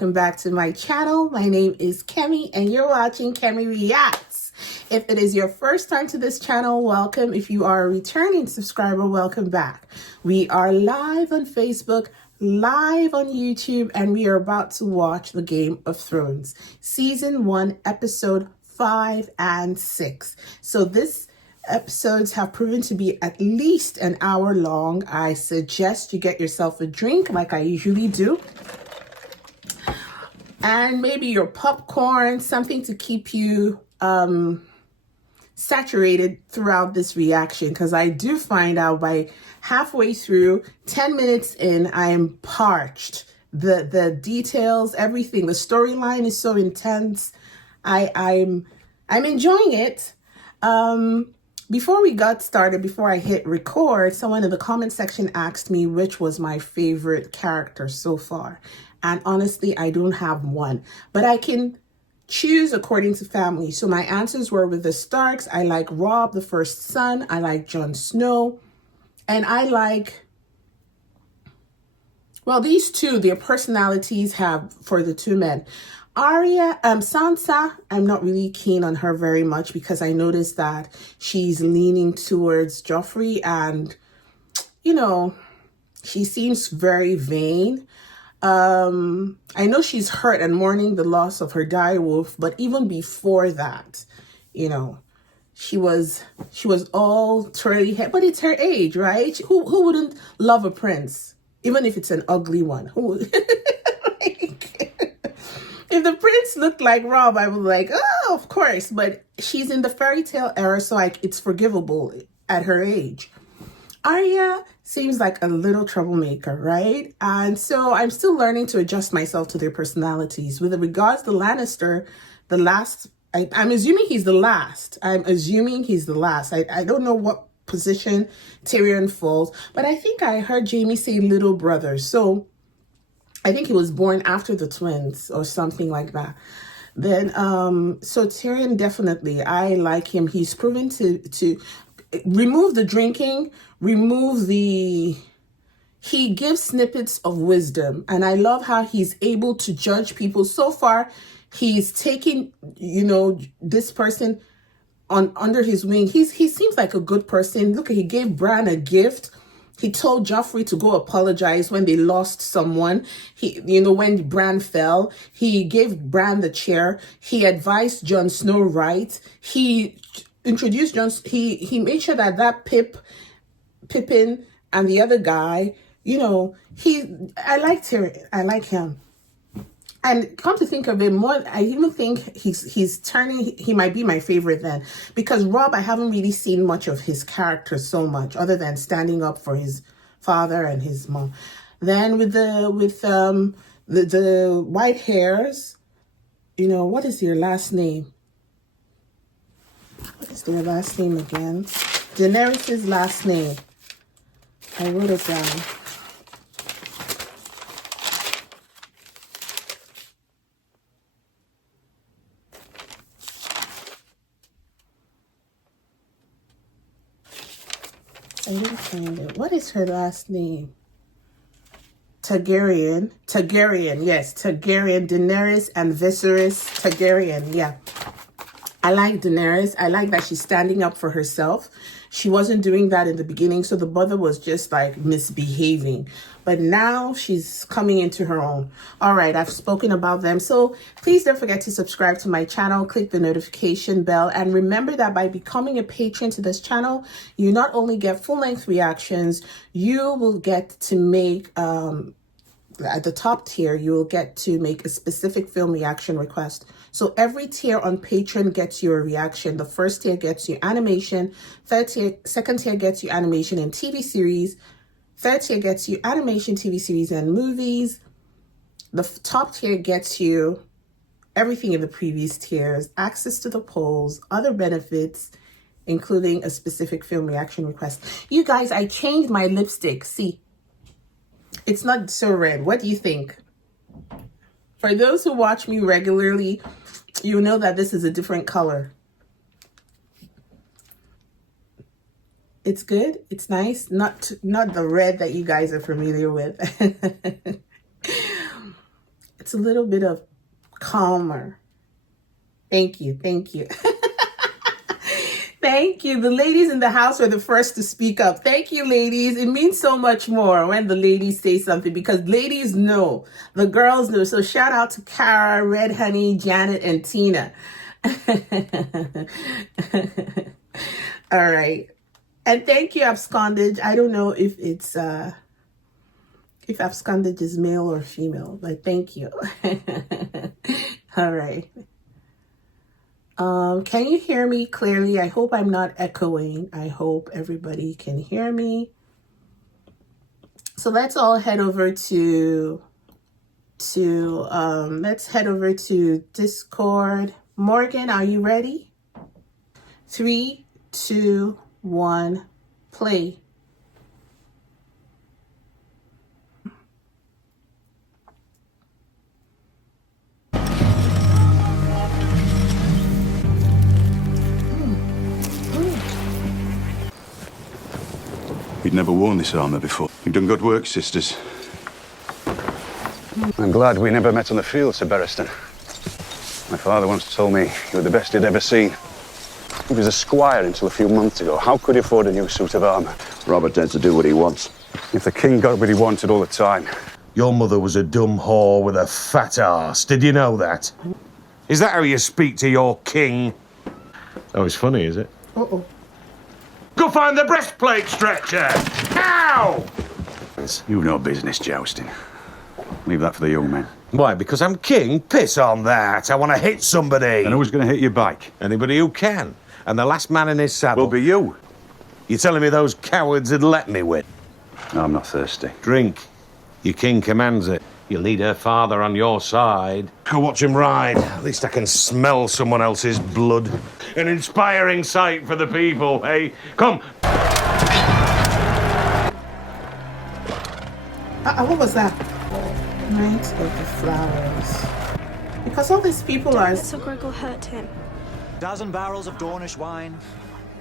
welcome back to my channel. My name is Kemi and you're watching Kemi Reacts. If it is your first time to this channel, welcome. If you are a returning subscriber, welcome back. We are live on Facebook, live on YouTube, and we are about to watch the Game of Thrones, Season 1, Episode 5 and 6. So this episodes have proven to be at least an hour long. I suggest you get yourself a drink like I usually do, and maybe your popcorn, something to keep you saturated throughout this reaction, because I do find out by halfway through, 10 minutes in, I am parched. The details, everything, the storyline is so intense. I'm enjoying it. Before we got started, before I hit record, someone in the comment section asked me which was my favorite character so far. And honestly, I don't have one, but I can choose according to family. So my answers were with the Starks. I like Robb, the first son. I like Jon Snow. And I like, well, these two, their personalities have for the two men. Arya, Sansa, I'm not really keen on her very much because I noticed that she's leaning towards Joffrey and, you know, she seems very vain. I know she's hurt and mourning the loss of her direwolf, but even before that, you know, she was all twirly head, but it's her age, right? Who wouldn't love a prince, even if it's an ugly one? Who if the prince looked like Robb, I would like, oh, of course. But she's in the fairy tale era, so like it's forgivable at her age. Arya seems like a little troublemaker, right? And so I'm still learning to adjust myself to their personalities. With regards to Lannister, the last, I'm assuming he's the last. I'm assuming he's the last. I don't know what position Tyrion falls, but I think I heard Jaime say little brother. So I think he was born after the twins or something like that. Then, so Tyrion, definitely, I like him. He's proven to remove the drinking, he gives snippets of wisdom. And I love how he's able to judge people. So far, he's taking, you know, this person under his wing. He seems like a good person. Look, he gave Bran a gift. He told Joffrey to go apologize when they lost someone. When Bran fell, he gave Bran the chair. He advised Jon Snow right. He introduced he made sure that Pippin and the other guy, you know, I like Tyrion. I like him. And come to think of it, I even think he might be my favorite then, because Robb, I haven't really seen much of his character so much, other than standing up for his father and his mom. Then with the white hairs, you know, what is your last name? What is their last name again? Daenerys' last name. I wrote it down. I didn't find it. What is her last name? Targaryen. Yes, Targaryen. Daenerys and Viserys Targaryen. Yeah. I like Daenerys. I like that she's standing up for herself. She wasn't doing that in the beginning, so the mother was just like misbehaving. But now she's coming into her own. All right, I've spoken about them. So please don't forget to subscribe to my channel, click the notification bell, and remember that by becoming a patron to this channel, you not only get full-length reactions, you will get to make at the top tier, you will get to make a specific film reaction request. So every tier on Patreon gets you a reaction. The first tier gets you animation. Second tier gets you animation and TV series. Third tier gets you animation, TV series, and movies. The top tier gets you everything in the previous tiers, access to the polls, other benefits, including a specific film reaction request. You guys, I changed my lipstick. See? It's not so red. What do you think? For those who watch me regularly, you know that this is a different color. It's good. It's nice. Not the red that you guys are familiar with. It's a little bit of calmer. Thank you. Thank you. Thank you. The ladies in the house were the first to speak up. Thank you, ladies. It means so much more when the ladies say something because ladies know. The girls know. So shout out to Cara, Red Honey, Janet, and Tina. All right. And thank you, abscondage. I don't know if it's if abscondage is male or female, but thank you. All right. Can you hear me clearly? I hope I'm not echoing. I hope everybody can hear me. So let's all head over to let's head over to Discord. Morgan, are you ready? 3, 2, 1, play. We'd never worn this armour before. You've done good work, sisters. I'm glad we never met on the field, Sir Barristan. My father once told me you were the best he'd ever seen. He was a squire until a few months ago. How could he afford a new suit of armour? Robert tends to do what he wants. If the king got what he wanted all the time. Your mother was a dumb whore with a fat arse. Did you know that? Is that how you speak to your king? Oh, it's funny, is it? Uh-oh. Go find the breastplate stretcher! Now! You've no business jousting. Leave that for the young men. Why, because I'm king? Piss on that. I want to hit somebody. And who's going to hit your bike? Anybody who can. And the last man in his saddle. Will be you. You're telling me those cowards would let me win? No, I'm not thirsty. Drink. Your king commands it. You'll need her father on your side. Go watch him ride. At least I can smell someone else's blood. An inspiring sight for the people, hey? Come. What was that? Knight of the Flowers. Because all these people are... Ser Gregor hurt him. Dozen barrels of Dornish wine.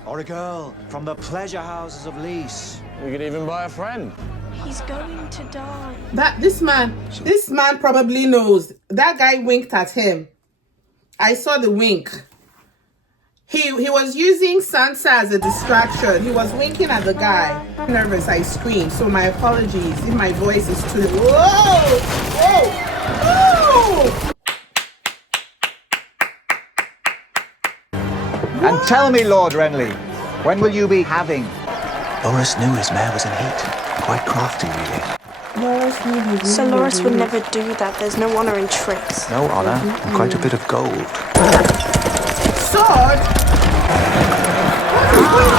Or a girl from the pleasure houses of Lys. We could even buy a friend. He's going to die. This man probably knows. That guy winked at him. I saw the wink. He was using Sansa as a distraction. He was winking at the guy. I'm nervous, I screamed. So my apologies if my voice is too... Whoa! Whoa! Whoa! And tell me, Lord Renly, when will you be having? Loras knew his mare was in heat. Quite crafty, really. Sir Loras would never do that. There's no honor in tricks. No honor, and quite a bit of gold. Sword? Come on.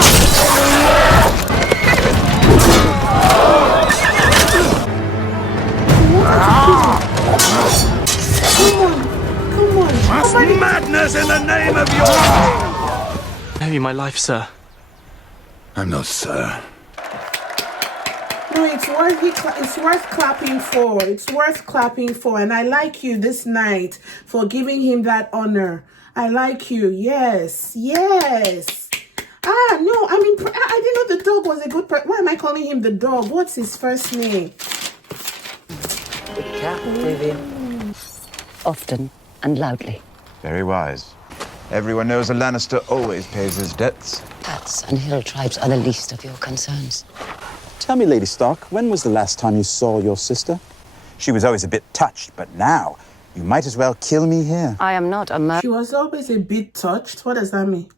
Madness in the name of your... Maybe my life, sir. I'm not sir. No, it's worth clapping for. It's worth clapping for. And I like you this night for giving him that honor. I like you. Yes. Yes. No, I didn't know the dog was a good person. Why am I calling him the dog? What's his first name? Good cat, Vivian. Often and loudly. Very wise. Everyone knows a Lannister always pays his debts. Cats and hill tribes are the least of your concerns. Tell me, Lady Stark, when was the last time you saw your sister? She was always a bit touched, but now you might as well kill me here. I am not a murderer. She was always a bit touched. What does that mean?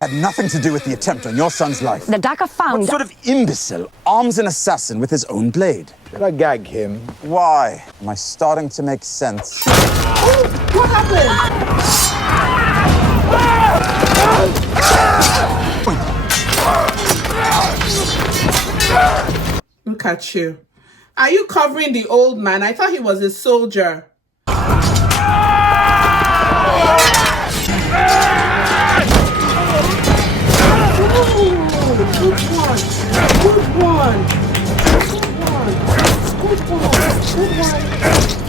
Had nothing to do with the attempt on your son's life. The dagger found... What sort of imbecile arms an assassin with his own blade? Did I gag him? Why? Am I starting to make sense? Oh, what happened? Look at you. Are you covering the old man? I thought he was a soldier. Good one.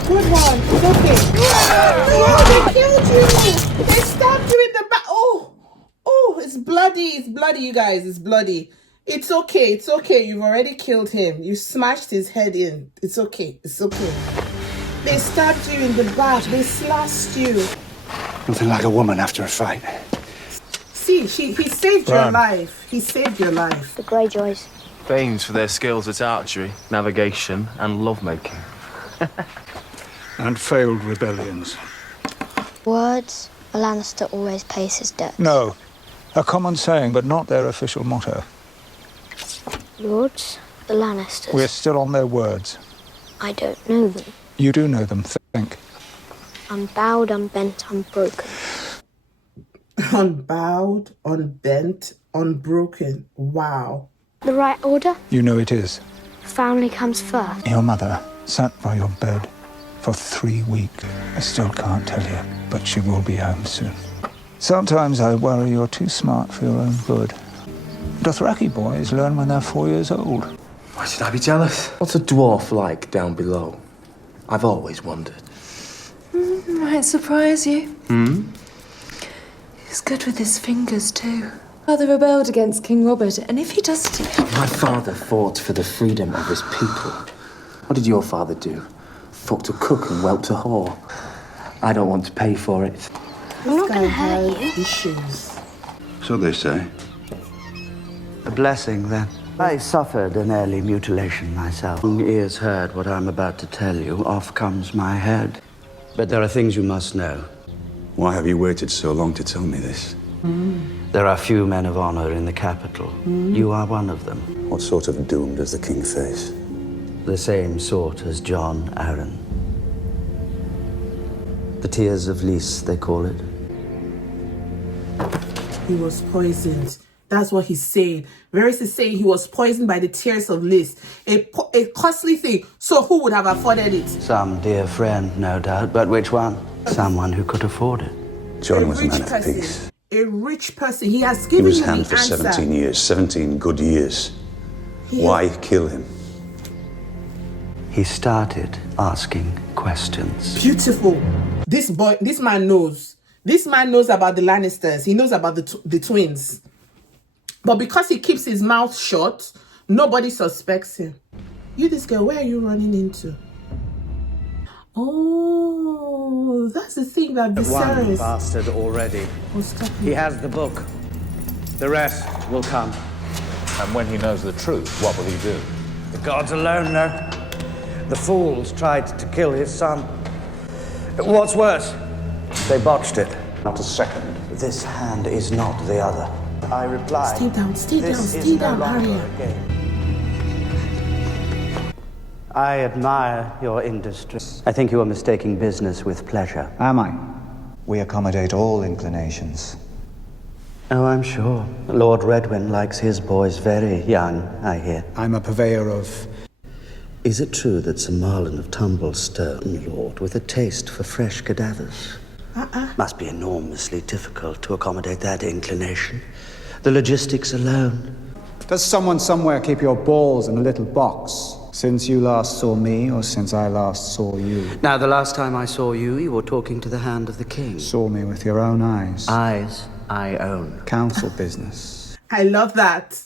Good one. It's okay. No, they killed you. They stabbed you in the back. Oh, it's bloody. It's bloody, you guys. It's bloody. It's okay. It's okay. You've already killed him. You smashed his head in. It's okay. It's okay. They stabbed you in the back. They slashed you. Nothing like a woman after a fight. See, he saved your life. He saved your life. The Greyjoys. Famed for their skills at archery, navigation, and lovemaking. And failed rebellions. Words, a Lannister always pays his debt. No. A common saying, but not their official motto. Lords, the Lannisters. We're still on their words. I don't know them. You do know them, think. Unbowed, unbent, unbroken. Unbowed, unbent, unbroken. Wow. The right order? You know it is. Family comes first. Your mother sat by your bed for 3 weeks. I still can't tell you, but she will be home soon. Sometimes I worry you're too smart for your own good. Dothraki boys learn when they're 4 years old. Why should I be jealous? What's a dwarf like down below? I've always wondered. Might surprise you. Hmm? He's good with his fingers, too. Father rebelled against King Robert, and if he does too... My father fought for the freedom of his people. What did your father do? Fought to cook and whelp to whore. I don't want to pay for it. I'm not going to hurt you. Issues. So they say. A blessing, then. I suffered an early mutilation myself. Long ears heard what I'm about to tell you. Off comes my head. But there are things you must know. Why have you waited so long to tell me this? There are few men of honor in the capital. You are one of them. What sort of doom does the king face? The same sort as John Arryn. The Tears of Lys, they call it. He was poisoned. That's what he's saying. Varys is saying he was poisoned by the tears of Lys. A costly thing. So who would have afforded it? Some dear friend, no doubt. But which one? Someone who could afford it. John was a man of peace. A rich person. He has He given was you hand the for answer. 17 years, 17 good years. Why kill him? He started asking questions. Beautiful. This man knows. This man knows about the Lannisters. He knows about the twins. But because he keeps his mouth shut, nobody suspects him. You, this girl, where are you running into? Oh, that's the thing that One Viserys bastard already. was talking. He has the book. The rest will come. And when he knows the truth, what will he do? The gods alone know. The fools tried to kill his son. What's worse, they botched it. Not a second. This hand is not the other. I reply. Stay down, This is stay no down, longer Arya. a game. I admire your industry. I think you are mistaking business with pleasure. Am I? We accommodate all inclinations. Oh, I'm sure. Lord Redwyn likes his boys very young, I hear. I'm a purveyor of... Is it true that Sir Marlon of Tumblestone, Lord, with a taste for fresh cadavers? Must be enormously difficult to accommodate that inclination. The logistics alone. Does someone somewhere keep your balls in a little box? Since you last saw me, or since I last saw you? Now, the last time I saw you, you were talking to the Hand of the King. Saw me with your own eyes. Eyes I own. Council business. I love that.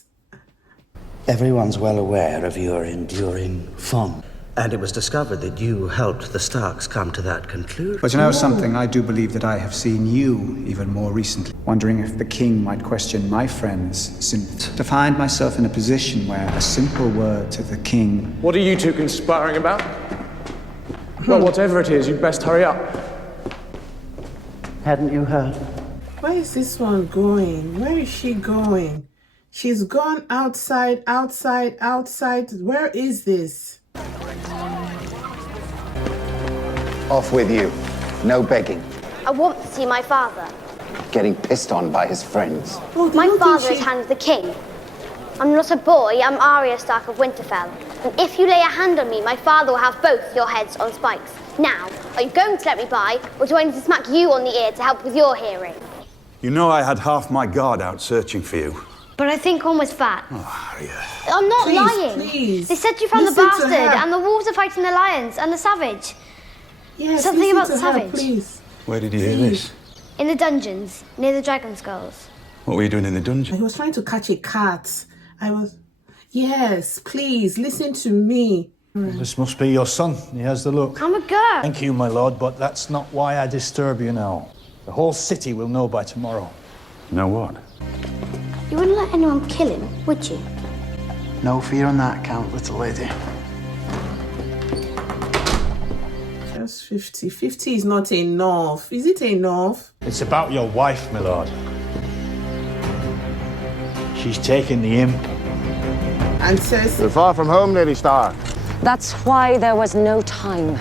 Everyone's well aware of your enduring fond. And it was discovered that you helped the Starks come to that conclusion. But you know something, I do believe that I have seen you even more recently. Wondering if the king might question my friends, to find myself in a position where a simple word to the king... What are you two conspiring about? Well, whatever it is, you'd best hurry up. Hadn't you heard? Where is this one going? Where is she going? She's gone outside. Where is this? Off with you. No begging. I want to see my father. Getting pissed on by his friends. My father is Hand of the King. I'm not a boy, I'm Arya Stark of Winterfell. And if you lay a hand on me, my father will have both your heads on spikes. Now, are you going to let me by, or do I need to smack you on the ear to help with your hearing? You know I had half my guard out searching for you. But I think one was fat. Oh, Arya. I'm not Please, lying. please. They said you found the Listen to bastard, her. and the wolves are fighting the lions, and the savage. Yes, Something listen about to the her, savage. please. Where did you hear this? In the dungeons, near the dragon skulls. What were you doing in the dungeon? He was trying to catch a cat. Yes, please, listen to me. This must be your son. He has the look. I'm a girl. Thank you, my lord, but that's not why I disturb you now. The whole city will know by tomorrow. Know what? You wouldn't let anyone kill him, would you? No fear on that account, little lady. Just 50. 50 is not enough. Is it enough? It's about your wife, my lord. She's taken the imp. And Cersei. You're far from home, Lady Stark. That's why there was no time.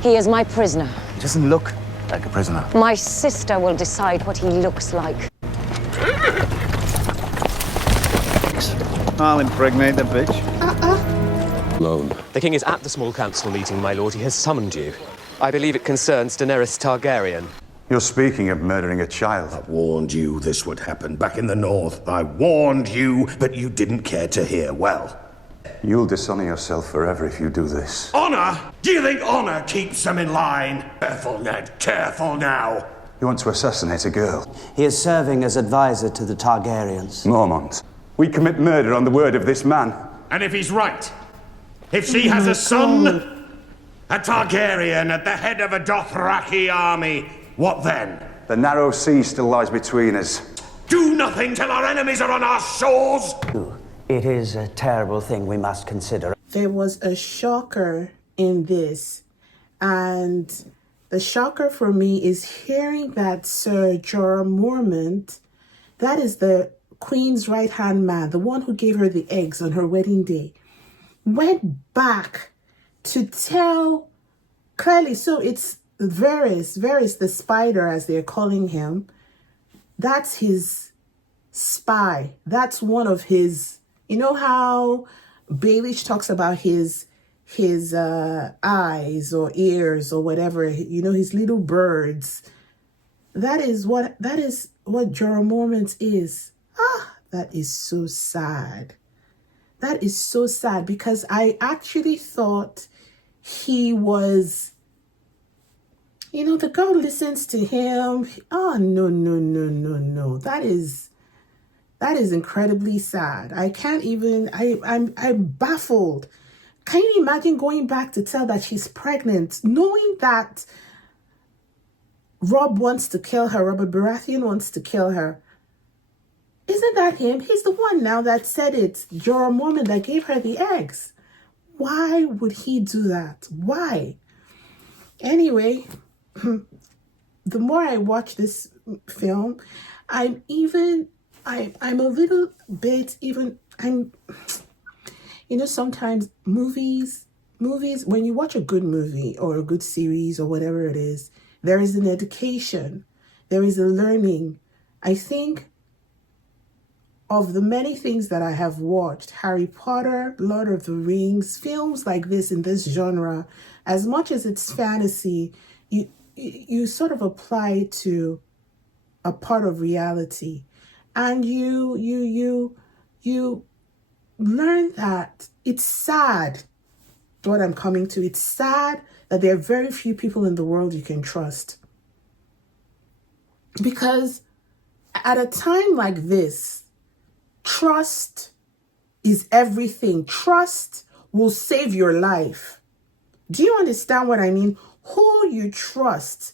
He is my prisoner. He doesn't look like a prisoner. My sister will decide what he looks like. I'll impregnate the bitch. Alone. The king is at the small council meeting, my lord. He has summoned you. I believe it concerns Daenerys Targaryen. You're speaking of murdering a child. I warned you this would happen back in the north. I warned you, but you didn't care to hear. Well, You'll dishonor yourself forever if you do this. honor? Do you think honor keeps them in line? Careful, Ned. Careful now. You want to assassinate a girl? He is serving as advisor to the Targaryens. Mormont, we commit murder on the word of this man. And if he's right, if she has a son, a Targaryen at the head of a Dothraki army, what then? The narrow sea still lies between us. Do nothing till our enemies are on our shores? It is a terrible thing we must consider. There was a shocker in this. And the shocker for me is hearing that Ser Jorah Mormont, that is the Queen's right-hand man, the one who gave her the eggs on her wedding day, went back to tell clearly. So it's Varys the spider, as they're calling him. That's his spy. That's one of his, you know how Baelish talks about his eyes or ears or whatever, you know, his little birds. That is what Jorah Mormont is. That is so sad. That is so sad, because I actually thought he was, you know, the girl listens to him. Oh, no. That is incredibly sad. I can't even, I'm baffled. Can you imagine going back to tell that she's pregnant, knowing that Robert Baratheon wants to kill her? Isn't that him? He's the one now that said it. Jorah Mormont that gave her the eggs. Why would he do that? Why? Anyway, the more I watch this film, I'm a little bit even, you know, sometimes movies, when you watch a good movie or a good series or whatever it is, there is an education, there is a learning. I think of the many things that I have watched, Harry Potter, Lord of the Rings, films like this in this genre, as much as it's fantasy, you sort of apply to a part of reality. And you learn that it's sad, what I'm coming to. It's sad that there are very few people in the world you can trust. Because at a time like this, trust is everything. Trust will save your life. Do you understand what I mean? Who you trust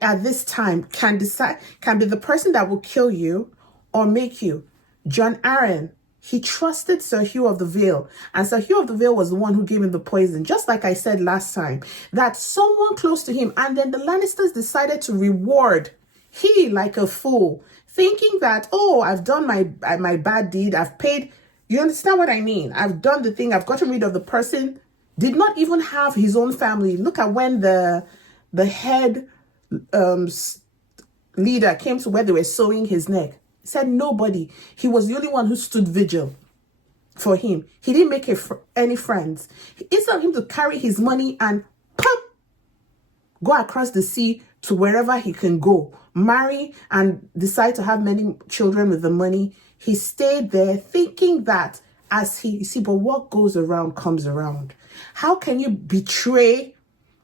at this time can be the person that will kill you or make you. Jon Arryn, he trusted Ser Hugh of the Vale, and Ser Hugh of the Vale was the one who gave him the poison, just like I said last time, that someone close to him, and then the Lannisters decided to reward he, like a fool, thinking that, oh, I've done my bad deed, I've paid. You understand what I mean? I've done the thing, I've gotten rid of the person, did not even have his own family. Look at when the head leader came to where they were sewing his neck. He said nobody. He was the only one who stood vigil for him. He didn't make any friends. Instead of him to carry his money and go across the sea to wherever he can go, marry and decide to have many children with the money, he stayed there thinking that but what goes around comes around. How can you betray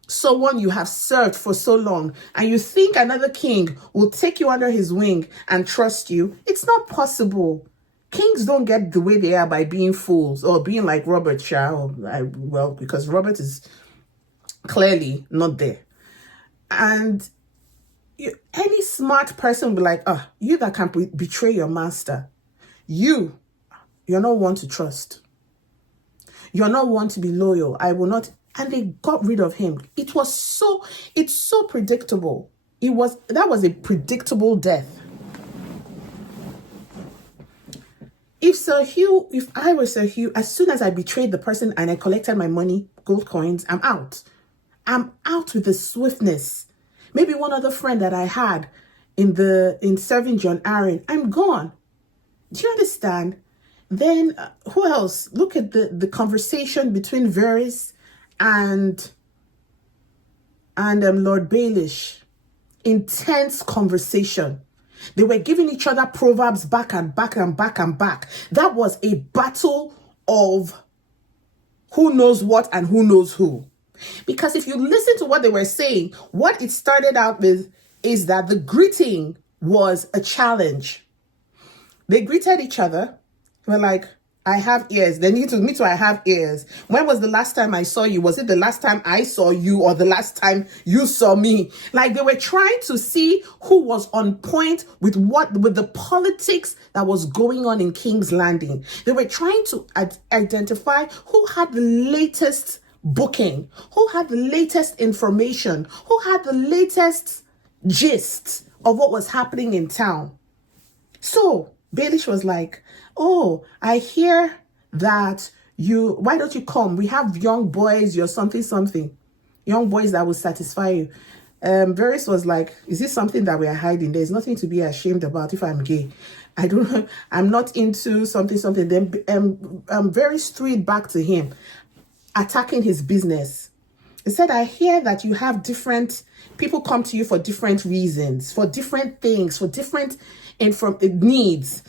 someone you have served for so long and you think another king will take you under his wing and trust you? It's not possible. Kings don't get the way they are by being fools or being like Robert Shaw. Well, because Robert is clearly not there. And any smart person will be like, you that can betray your master, you're not one to trust. You're not one to be loyal. I will not. And they got rid of him. It's so predictable. That was a predictable death. If I were Ser Hugh, as soon as I betrayed the person and I collected my money, gold coins, I'm out. I'm out with the swiftness. Maybe one other friend that I had in serving John Arryn, I'm gone. Do you understand? Then who else? Look at the conversation between Varys and Lord Baelish. Intense conversation. They were giving each other proverbs back and back and back and back. That was a battle of who knows what and who knows who. Because if you listen to what they were saying, what it started out with is that the greeting was a challenge. They greeted each other. They were like, I have ears. They need to, me too, I have ears. When was the last time I saw you? Was it the last time I saw you or the last time you saw me? Like they were trying to see who was on point with the politics that was going on in King's Landing. They were trying to identify who had the latest booking, who had the latest information, who had the latest gist of what was happening in town. So Baelish was like, oh, I hear that why don't you come? We have young boys, you're something. Young boys that will satisfy you. Varys was like, is this something that we are hiding? There's nothing to be ashamed about if I'm gay. I'm not into something. Then Varys threw it back to him, attacking his business. He said, I hear that you have people come to you for different reasons, for different things, for different needs.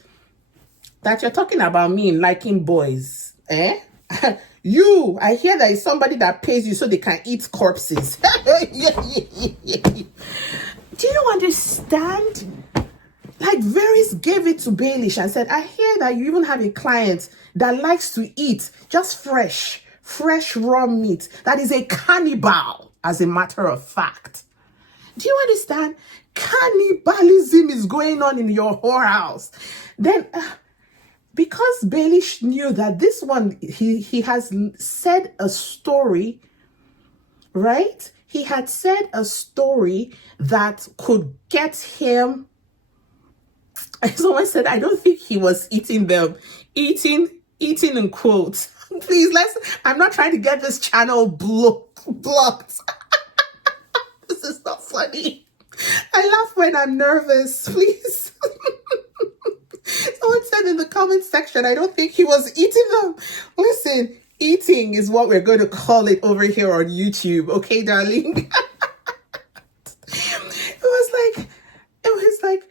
That you're talking about me liking boys, eh? I hear that it's somebody that pays you so they can eat corpses. Do you understand? Like Varys gave it to Baelish and said, I hear that you even have a client that likes to eat just fresh raw meat. That is a cannibal, as a matter of fact. Do you understand? Cannibalism is going on in your whorehouse. Then, because Baelish knew that this one, he has said a story, right? He had said a story that could get him. Someone said, I don't think he was eating them. Eating in quotes. Please, I'm not trying to get this channel blocked. This is not funny. I laugh when I'm nervous, please. Someone said in the comment section, I don't think he was eating them. Listen, eating is what we're going to call it over here on YouTube. Okay, darling? It was like,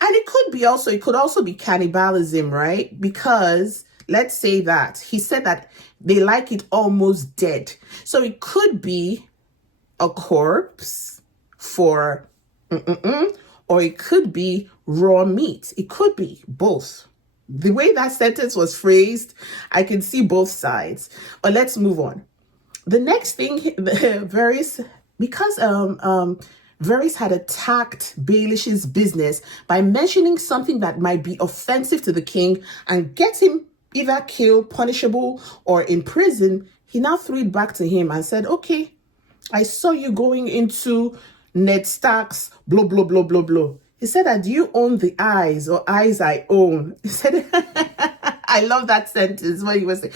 and it could also be cannibalism, right? Because let's say that he said that they like it almost dead. So it could be a corpse or it could be raw meat. It could be both. The way that sentence was phrased, I can see both sides. But let's move on. The next thing, Varys had attacked Baelish's business by mentioning something that might be offensive to the king and get him either killed, punishable, or in prison. He now threw it back to him and said, okay, I saw you going into Ned Stark's blah, blah, blah, blah, blah. He said, do you own the eyes or eyes I own? He said, I love that sentence. What he was saying.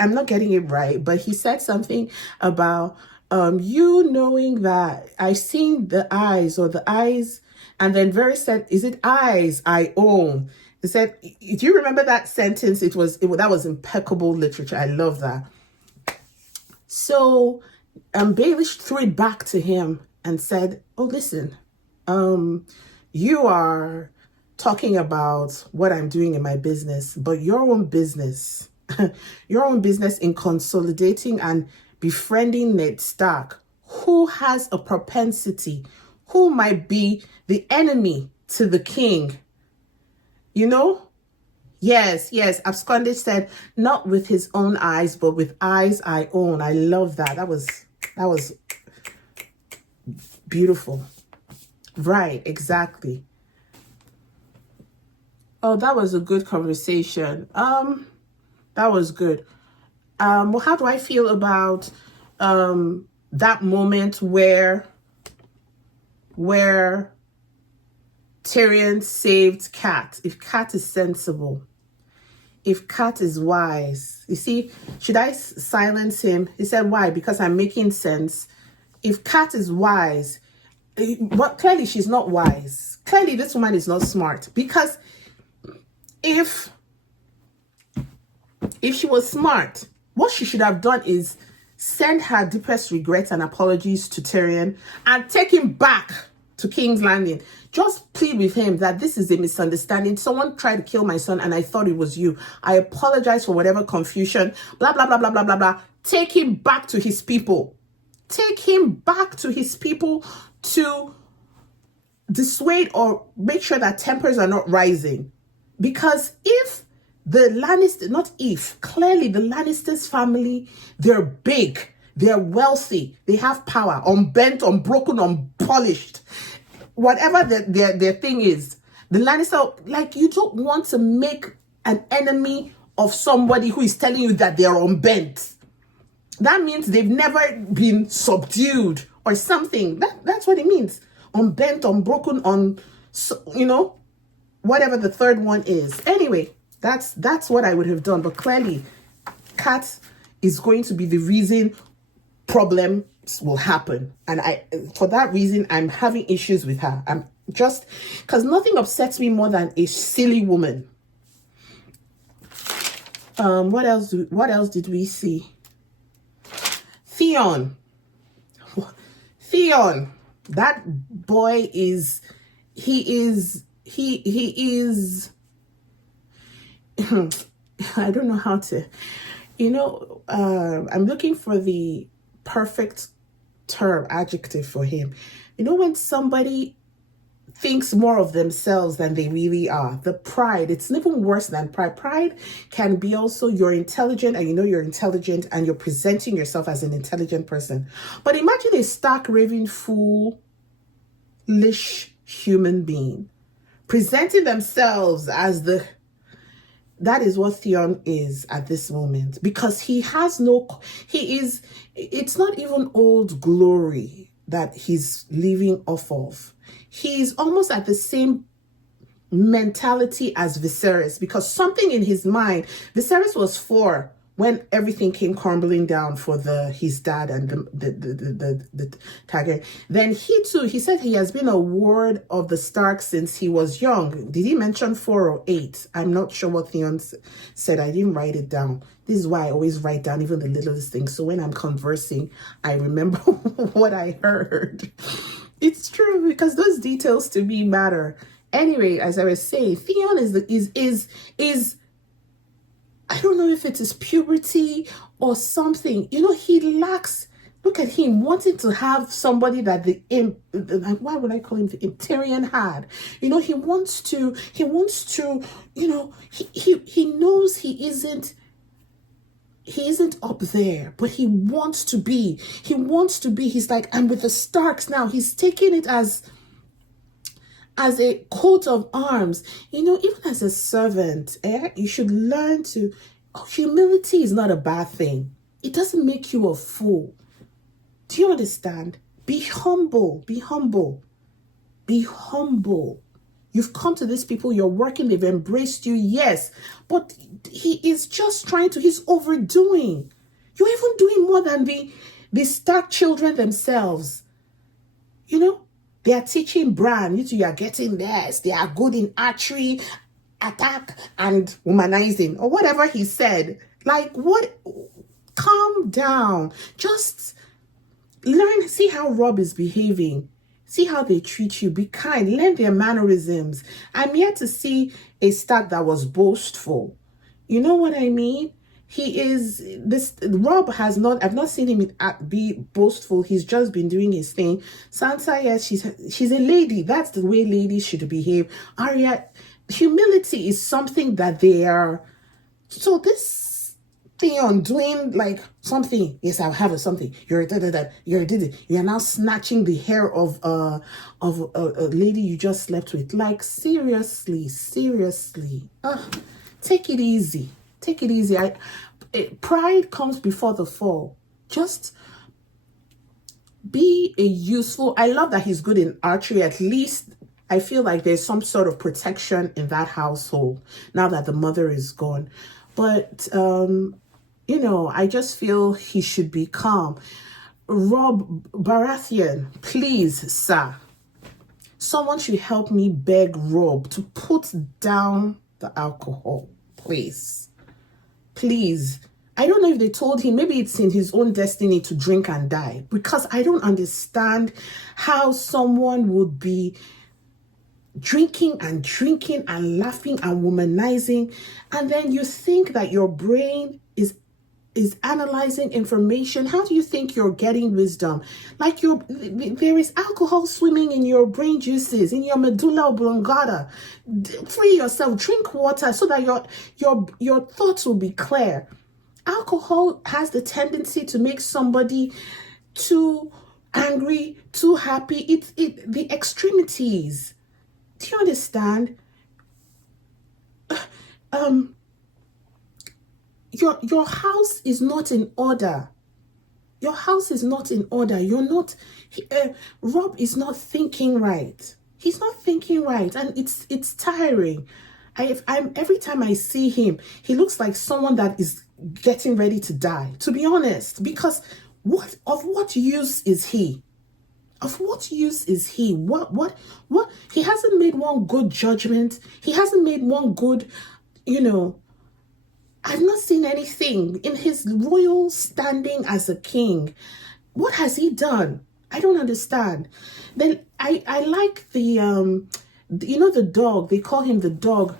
I'm not getting it right, but he said something about you knowing that I've seen the eyes or the eyes. And then Varys said, is it eyes I own? He said, do you remember that sentence? That was impeccable literature. I love that. So Baelish threw it back to him and said, oh, listen, you are talking about what I'm doing in my business, but your own business in consolidating and befriending Ned Stark, who has a propensity, who might be the enemy to the king, Yes, yes. Absconded said, not with his own eyes, but with eyes I own. I love that. That was beautiful. Right, exactly. Oh, that was a good conversation. That was good. Well, how do I feel about that moment where Tyrion saved Cat? If Cat is sensible, if Cat is wise, you see, should I silence him? He said, why? Because I'm making sense. If Cat is wise, but clearly she's not wise. Clearly this woman is not smart, because if she was smart, what she should have done is send her deepest regrets and apologies to Tyrion and take him back to King's Landing. Just plead with him that this is a misunderstanding. Someone tried to kill my son and I thought it was you. I apologize for whatever confusion. Blah, blah, blah, blah, blah, blah, blah. Take him back to his people. Take him back to his people to dissuade or make sure that tempers are not rising. Because if the Lannister, not if, clearly the Lannisters family, they're big, they're wealthy, they have power, unbent, unbroken, unpolished. Whatever their thing is, the Lannister, like, you don't want to make an enemy of somebody who is telling you that they're unbent. That means they've never been subdued or something. That's what it means. Unbent, unbroken, you know, whatever the third one is. Anyway, that's what I would have done. But clearly, Cat is going to be the reason problems will happen. And for that reason, I'm having issues with her. I'm just, because nothing upsets me more than a silly woman. What else did we see? Theon, that boy is, he is I don't know how to, you know, I'm looking for the perfect term, adjective for him. You know, when somebody thinks more of themselves than they really are, the pride, it's even worse than pride. Pride can be also, you're intelligent and you know you're intelligent and you're presenting yourself as an intelligent person. But imagine a stark, raving, foolish human being presenting themselves as that is what Theon is at this moment, because it's not even old glory that he's living off of. He's almost at the same mentality as Viserys, because something in his mind, Viserys was 4 when everything came crumbling down for his dad and the Targaryen. Then he said he has been a ward of the Stark since he was young. Did he mention 4 or 8? I'm not sure what Theon said. I didn't write it down. This is why I always write down even the littlest things. So when I'm conversing, I remember what I heard. It's true, because those details to me matter. Anyway, as I was saying, Theon is I don't know if it is puberty or something. You know, he lacks, look at him wanting to have somebody that why would I call him the Tyrion had? You know, he wants to, you know, he knows he isn't up there, but he wants to be. He's like, I'm with the Starks now. He's taking it as a coat of arms. You know, even as a servant, you should learn to, humility is not a bad thing. It doesn't make you a fool. Do you understand? Be humble, be humble, be humble. You've come to these people, you're working, they've embraced you, yes, but he is just he's overdoing. You're even doing more than the Stark children themselves. You know? They are teaching Bran, you are getting this. They are good in archery, attack, and womanizing, or whatever he said. Like, what? Calm down. Just learn, see how Rob is behaving. See how they treat you. Be kind. Learn their mannerisms. I'm yet to see a Stark that was boastful. You know what I mean? he is this. Rob has not. I've not seen him be boastful. He's just been doing his thing. Sansa, yes, she's a lady. That's the way ladies should behave. Arya, humility is something that they are. So this Theon doing like something. Yes, I'll have something. You're You're now snatching the hair of a lady you just slept with. Like seriously. Take it easy. Take it easy. Pride comes before the fall. Just be a useful. I love that he's good in archery. At least I feel like there's some sort of protection in that household now that the mother is gone. But I just feel he should be calm. Rob Baratheon, please, sir. Someone should help me beg Rob to put down the alcohol, please. Please. I don't know if they told him, maybe it's in his own destiny to drink and die, because I don't understand how someone would be drinking and laughing and womanizing, and then you think that your brain is analyzing information. How do you think you're getting wisdom? Like there is alcohol swimming in your brain juices, in your medulla oblongata. Free yourself, drink water so that your thoughts will be clear. Alcohol has the tendency to make somebody too angry, too happy. The extremities. Do you understand? Your house is not in order. Your house is not in order. You're not. Rob is not thinking right. He's not thinking right, and it's tiring. Every time I see him, he looks like someone that is getting ready to die. To be honest, because what use is he? Of what use is he? What? He hasn't made one good judgment. He hasn't made one good, I've not seen anything in his royal standing as a king. What has he done? I don't understand. Then I like the the dog. They call him the dog.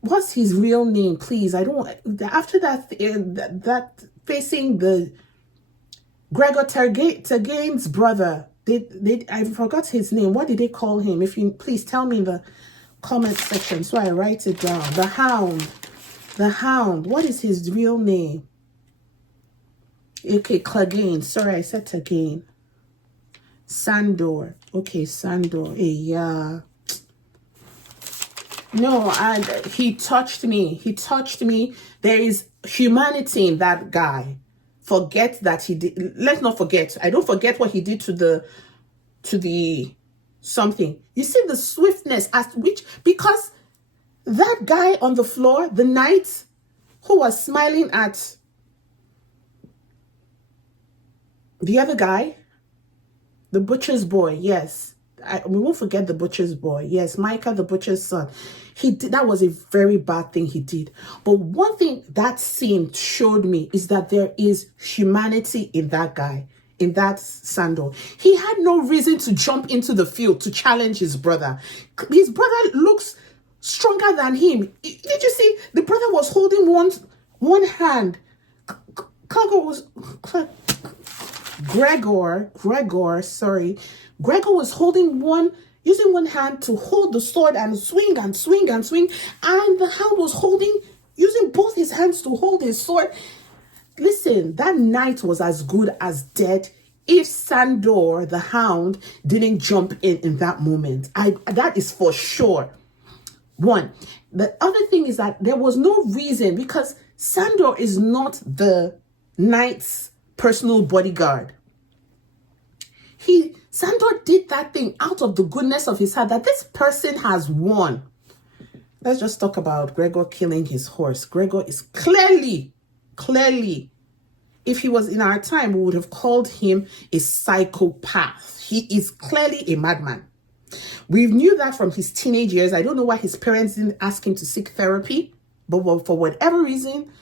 What's his real name, please? I don't. After that, that facing the Gregor Clegane's brother. I forgot his name. What did they call him? If you please tell me in the comment section so I write it down. The Hound. The Hound. What is his real name? Okay, Clegane. Sorry, I said Clegane. Sandor. Okay, Sandor. Yeah. No, he touched me. He touched me. There is humanity in that guy. Forget that he did. Let's not forget. I don't forget what he did to the something. You see the swiftness as which, because that guy on the floor, the knight who was smiling at the other guy, the butcher's boy. Yes, we won't forget the butcher's boy. Yes, Micah, the butcher's son. That was a very bad thing he did. But one thing that scene showed me is that there is humanity in that guy, in that Sandor. He had no reason to jump into the field to challenge his brother. His brother looks stronger than him. Did you see? The brother was holding one hand. Gregor was holding using one hand to hold the sword and swing and swing and swing, and the Hound was using both his hands to hold his sword. Listen, that knight was as good as dead if Sandor, the Hound, didn't jump in that moment. That is for sure. One. The other thing is that there was no reason, because Sandor is not the knight's personal bodyguard. Sandor did that thing out of the goodness of his heart, that this person has won. Let's just talk about Gregor killing his horse. Gregor is clearly, if he was in our time, we would have called him a psychopath. He is clearly a madman. We knew that from his teenage years. I don't know why his parents didn't ask him to seek therapy, but for whatever reason,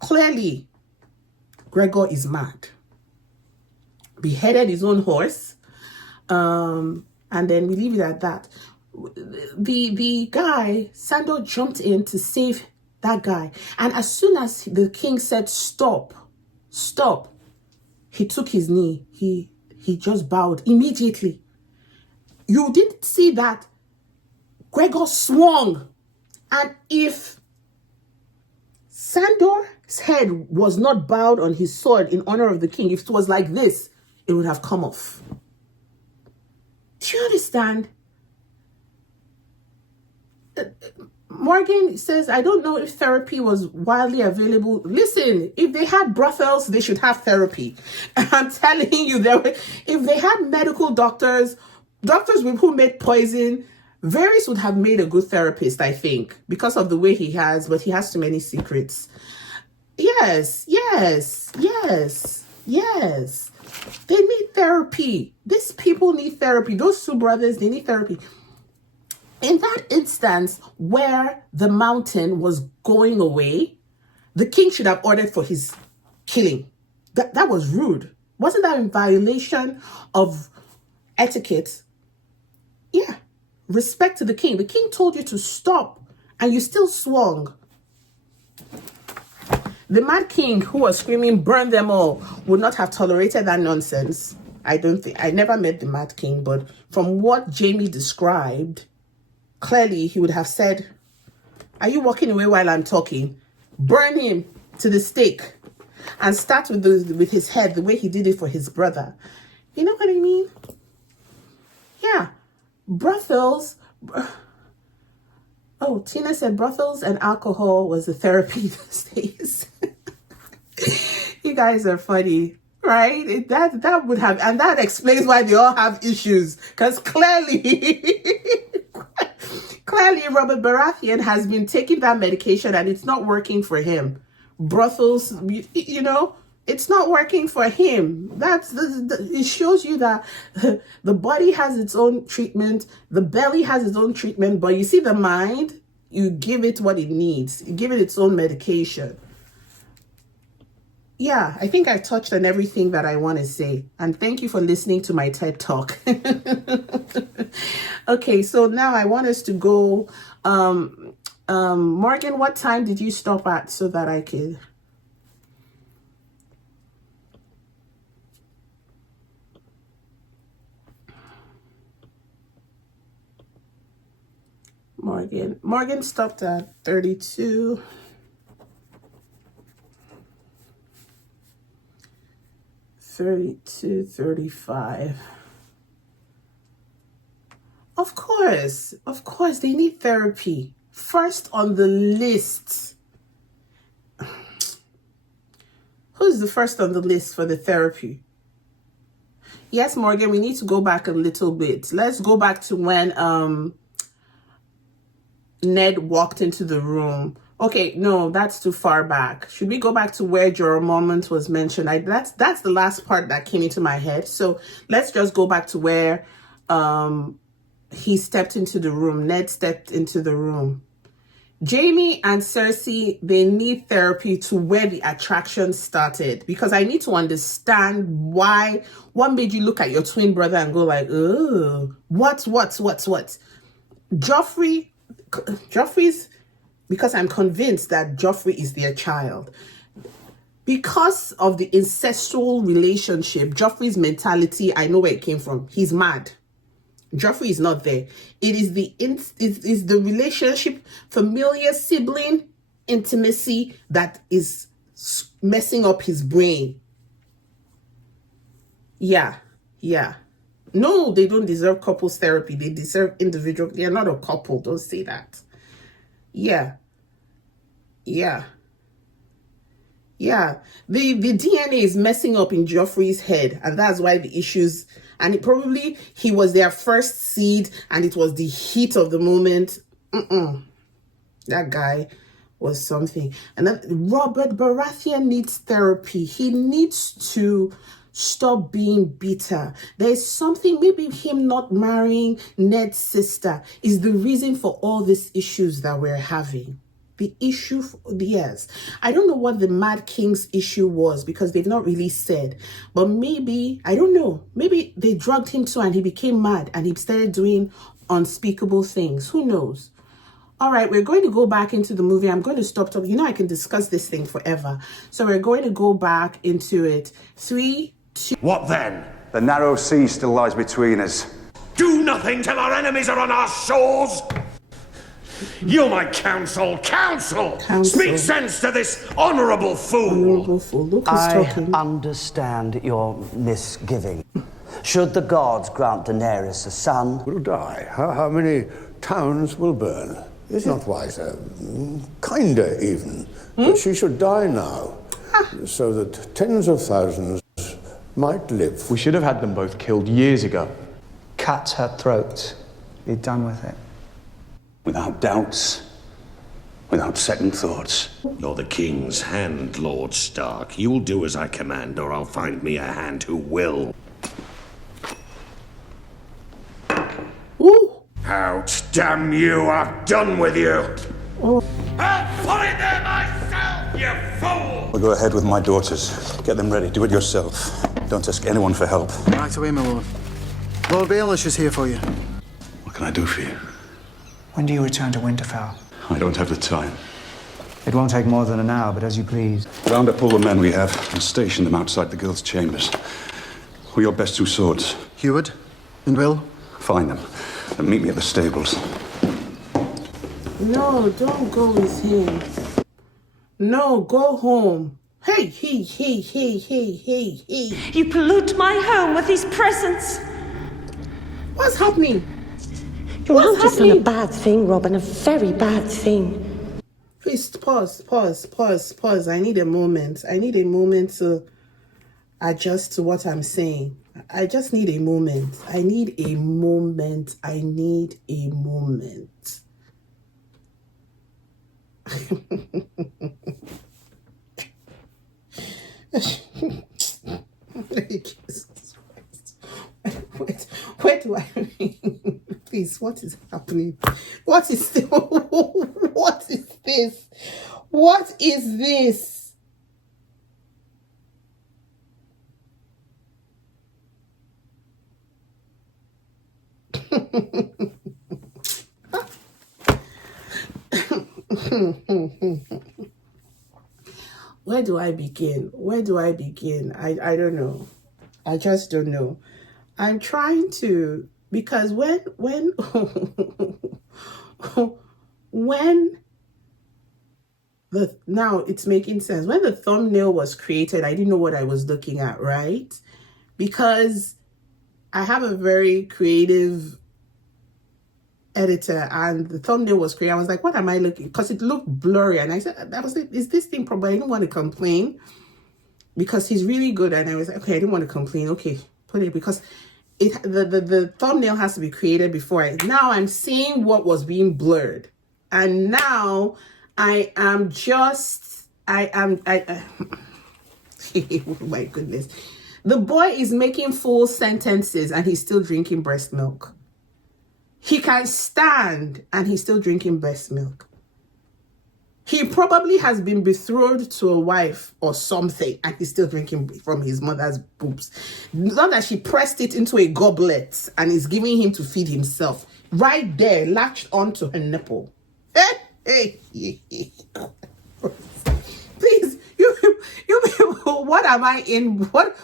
clearly, Gregor is mad. Beheaded his own horse, and then we leave it at that. The guy, Sandor, jumped in to save That guy. And as soon as the king said, stop, he took his knee. He just bowed immediately. You didn't see that Gregor swung. And if Sandor's head was not bowed on his sword in honor of the king, if it was like this, it would have come off. Do you understand? Morgan says, I don't know if therapy was widely available. Listen, if they had brothels, they should have therapy. I'm telling you, if they had medical doctors who made poison, Varys would have made a good therapist, I think, because of the way he has, but he has too many secrets. Yes. They need therapy. These people need therapy. Those two brothers, they need therapy. In that instance where the mountain was going away, the king should have ordered for his killing. That was rude. Wasn't that in violation of etiquette? Yeah. Respect to the king. The king told you to stop and you still swung. The Mad King who was screaming, burn them all, would not have tolerated that nonsense. I never met the Mad King, but from what Jaime described, clearly he would have said, are you walking away while I'm talking? Burn him to the stake and start with his head the way he did it for his brother. You know what I mean? Yeah. Brothels. Oh, Tina said brothels and alcohol was the therapy these days. You guys are funny, right? That would have, and that explains why they all have issues. Because clearly Robert Baratheon has been taking that medication and it's not working for him. Brothels, you know, it's not working for him. It shows you that the body has its own treatment, the belly has its own treatment, but you see the mind, you give it what it needs. You give it its own medication. Yeah, I think I touched on everything that I want to say. And thank you for listening to my TED Talk. Okay, so now I want us to go. Morgan, what time did you stop at so that I could... Morgan stopped at 32. 32, 35. Of course, they need therapy. First on the list. Who's the first on the list for the therapy? Yes, Morgan, we need to go back a little bit. Let's go back to when Ned walked into the room. Okay, no, that's too far back. Should we go back to where Jorah Mormont was mentioned? That's the last part that came into my head. So let's just go back to where he stepped into the room. Ned stepped into the room. Jaime and Cersei, they need therapy to where the attraction started. Because I need to understand why. What made you look at your twin brother and go like, oh, what? Joffrey's... Because I'm convinced that Joffrey is their child. Because of the incestual relationship, Joffrey's mentality, I know where it came from. He's mad. Joffrey is not there. It is the relationship, familiar sibling intimacy that is messing up his brain. Yeah. No, they don't deserve couples therapy. They deserve individual. They're not a couple. Don't say that. Yeah. The DNA is messing up in Joffrey's head, and that's why the issues. And he was their first seed, and it was the heat of the moment. That guy was something. And then Robert Baratheon needs therapy. He needs to stop being bitter. There's something, maybe him not marrying Ned's sister is the reason for all these issues that we're having. The issue, yes. I don't know what the Mad King's issue was because they've not really said. But maybe, I don't know, maybe they drugged him too and he became mad and he started doing unspeakable things. Who knows? All right, we're going to go back into the movie. I'm going to stop talking. You know, I can discuss this thing forever. So we're going to go back into it. 3, 2... What then? The narrow sea still lies between us. Do nothing till our enemies are on our shores! You, my counsel! Speak sense to this honourable fool! Look who's talking. I understand your misgiving. Should the gods grant Daenerys a son... will die. How many towns will burn? It's not wiser. Kinder, even. But she should die now, so that tens of thousands might live. We should have had them both killed years ago. Cut her throat. Be done with it. Without doubts, without second thoughts. You're the king's hand, Lord Stark. You'll do as I command, or I'll find me a hand who will. Ooh. Out, damn you! I've done with you! Oh. I'll put it there myself, you fool! We'll go ahead with my daughters. Get them ready. Do it yourself. Don't ask anyone for help. Right away, my lord. Lord Baelish is here for you. What can I do for you? When do you return to Winterfell? I don't have the time. It won't take more than an hour, but as you please. Round up all the men we have and station them outside the girls' chambers. Who are your best 2 swords? Heward and Will. Find them and meet me at the stables. No, don't go with him. No, go home. Hey. You pollute my home with these presents. What's happening? Your aunt has done a bad thing, Robin, a very bad thing. Please pause. I need a moment. I need a moment to adjust to what I'm saying. I just need a moment. I need a moment. Where do I mean? Please, what is happening? What is this? What is this? What is this? Where do I begin? I don't know. I just don't know. I'm trying to, because when now it's making sense. When the thumbnail was created, I didn't know what I was looking at, right? Because I have a very creative editor, and the thumbnail was created. I was like, what am I looking? Because it looked blurry, and I said, I was like, is this thing probably? I didn't want to complain because he's really good, and I was like, okay, I didn't want to complain. Okay, put it, because the thumbnail has to be created before now I'm seeing what was being blurred, and now I am oh my goodness, the boy is making full sentences and he's still drinking breast milk. He can stand and he's still drinking breast milk. He probably has been betrothed to a wife or something, and he's still drinking from his mother's boobs. Not that she pressed it into a goblet and is giving him to feed himself. Right there, latched onto her nipple. Please, you people, what am I in? What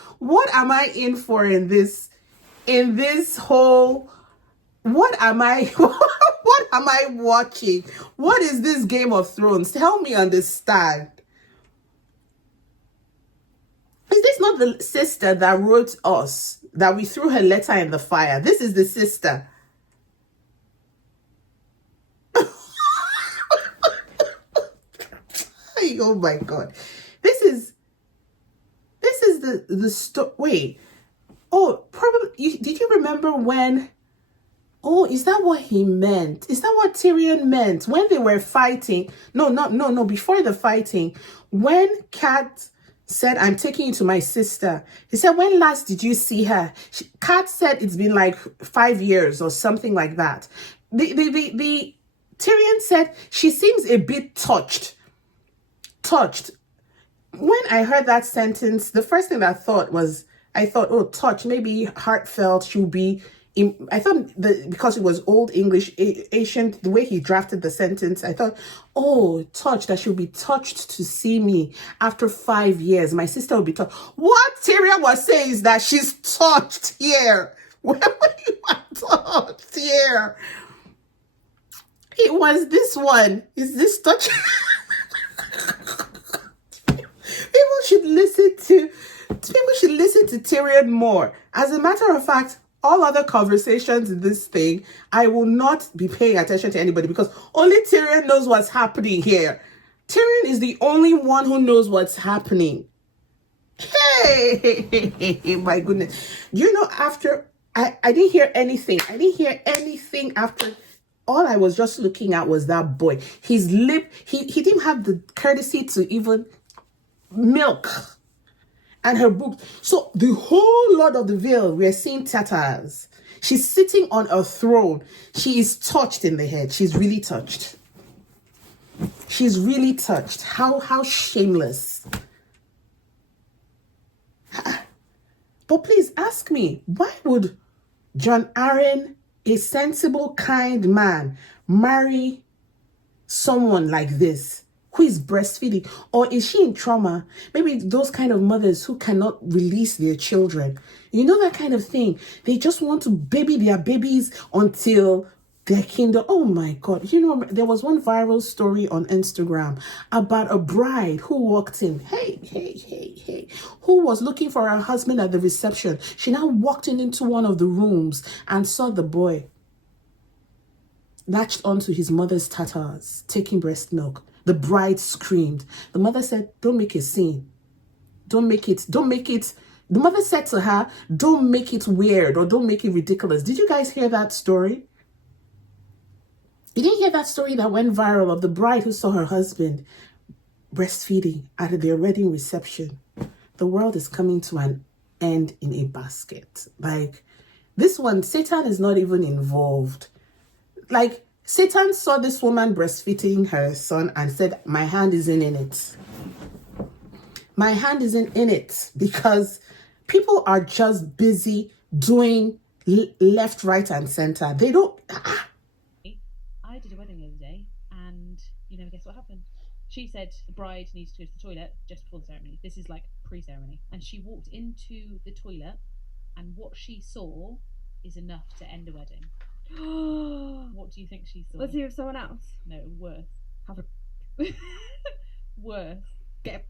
am I in for in this whole? What am I? What am I watching? What is this Game of Thrones? Help me understand. Is this not the sister that wrote us, that we threw her letter in the fire? This is the sister. Oh my God. This is the story. Wait. Oh, probably. Did you remember when? Oh, is that what he meant? Is that what Tyrion meant when they were fighting? No, before the fighting, when Kat said, I'm taking you to my sister, he said, when last did you see her? Kat said it's been like 5 years or something like that. The Tyrion said she seems a bit touched. When I heard that sentence, the first thing I thought, oh, touch, maybe heartfelt, she'll be I thought that because it was Old English, ancient, the way he drafted the sentence, I thought, oh, touched, that she'll be touched to see me after 5 years. My sister will be touched. What Tyrion was saying is that she's touched here. Where were you touched here? It was this one. Is this touch? People should listen to Tyrion more. As a matter of fact, all other conversations in this thing, I will not be paying attention to anybody because only Tyrion knows what's happening here. Tyrion is the only one who knows what's happening. Hey, my goodness. You know, after, I didn't hear anything. I didn't hear anything after. All I was just looking at was that boy. His lip, he didn't have the courtesy to even milk. And her boobs. So the whole Lord of the Vale, we're seeing tatters. She's sitting on a throne. She is touched in the head. She's really touched. She's really touched. How shameless. But please ask me, why would John Arryn, a sensible, kind man, marry someone like this? Who is breastfeeding? Or is she in trauma? Maybe those kind of mothers who cannot release their children. You know, that kind of thing. They just want to baby their babies until their kingdom. Oh my God. You know, there was one viral story on Instagram about a bride who walked in. Hey. Who was looking for her husband at the reception. She now walked into one of the rooms and saw the boy latched onto his mother's tatters, taking breast milk. The bride screamed. The mother said, don't make a scene. Don't make it. The mother said to her, don't make it weird or don't make it ridiculous. Did you guys hear that story? You didn't hear that story that went viral of the bride who saw her husband breastfeeding at their wedding reception? The world is coming to an end in a basket. Like, this one, Satan is not even involved. Like, Satan saw this woman breastfeeding her son and said, my hand isn't in it. My hand isn't in it because people are just busy doing left, right, and center. They don't. I did a wedding the other day, and you know, guess what happened? She said the bride needs to go to the toilet just before the ceremony. This is like pre-ceremony. And she walked into the toilet, and what she saw is enough to end a wedding. What do you think she saw? Was he with someone else? No, worse. Have a Worse. get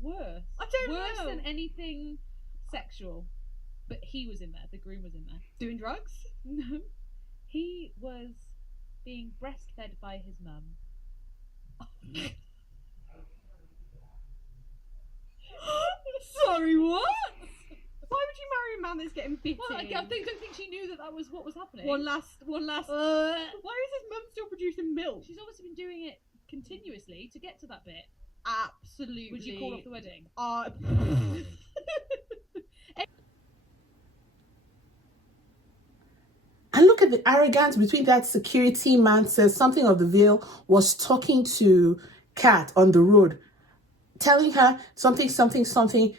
Worse. I don't Worse know. than anything sexual. But he was in there. The groom was in there. Doing drugs? No. He was being breastfed by his mum. Sorry, what? Why would you marry a man that's getting beaten? Well, I don't think she knew that was what was happening. One last. Why is his mum still producing milk? She's obviously been doing it continuously to get to that bit. Absolutely. Would you call off the wedding? And look at the arrogance between that security man says something of the Vale was talking to Kat on the road, telling her something.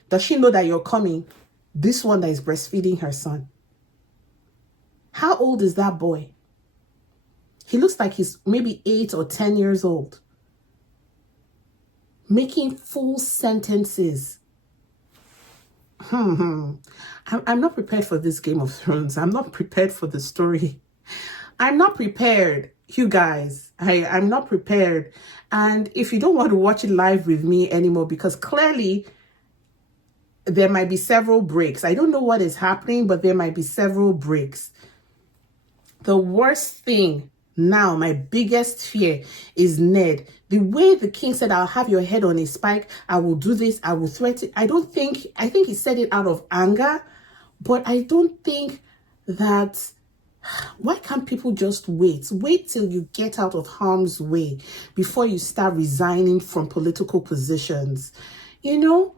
Does she know that you're coming? This one that is breastfeeding her son. How old is that boy? He looks like he's maybe 8 or 10 years old. Making full sentences. I'm not prepared for this Game of Thrones. I'm not prepared for the story. I'm not prepared, you guys. I'm not prepared. And if you don't want to watch it live with me anymore, because clearly there might be several breaks. I don't know what is happening, but there might be several breaks. The worst thing now, my biggest fear is Ned. The way the king said, I'll have your head on a spike. I will do this. I will threaten. I think he said it out of anger, but I don't think that. Why can't people just wait? Wait till you get out of harm's way before you start resigning from political positions. You know,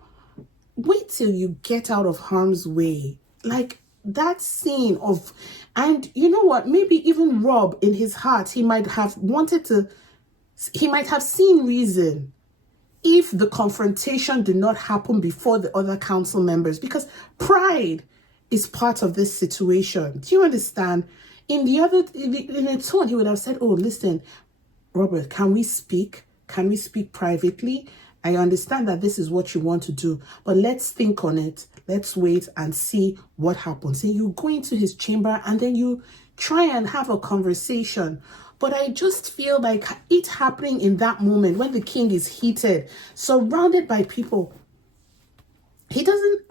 wait till you get out of harm's way. Like that scene of, and you know what? Maybe even Rob in his heart, he might have seen reason if the confrontation did not happen before the other council members, because pride is part of this situation. Do you understand? In a tone, he would have said, oh, listen, Robert, can we speak? Can we speak privately? I understand that this is what you want to do, but let's think on it. Let's wait and see what happens. And you go into his chamber and then you try and have a conversation. But I just feel like it happening in that moment when the king is heated, surrounded by people. He doesn't,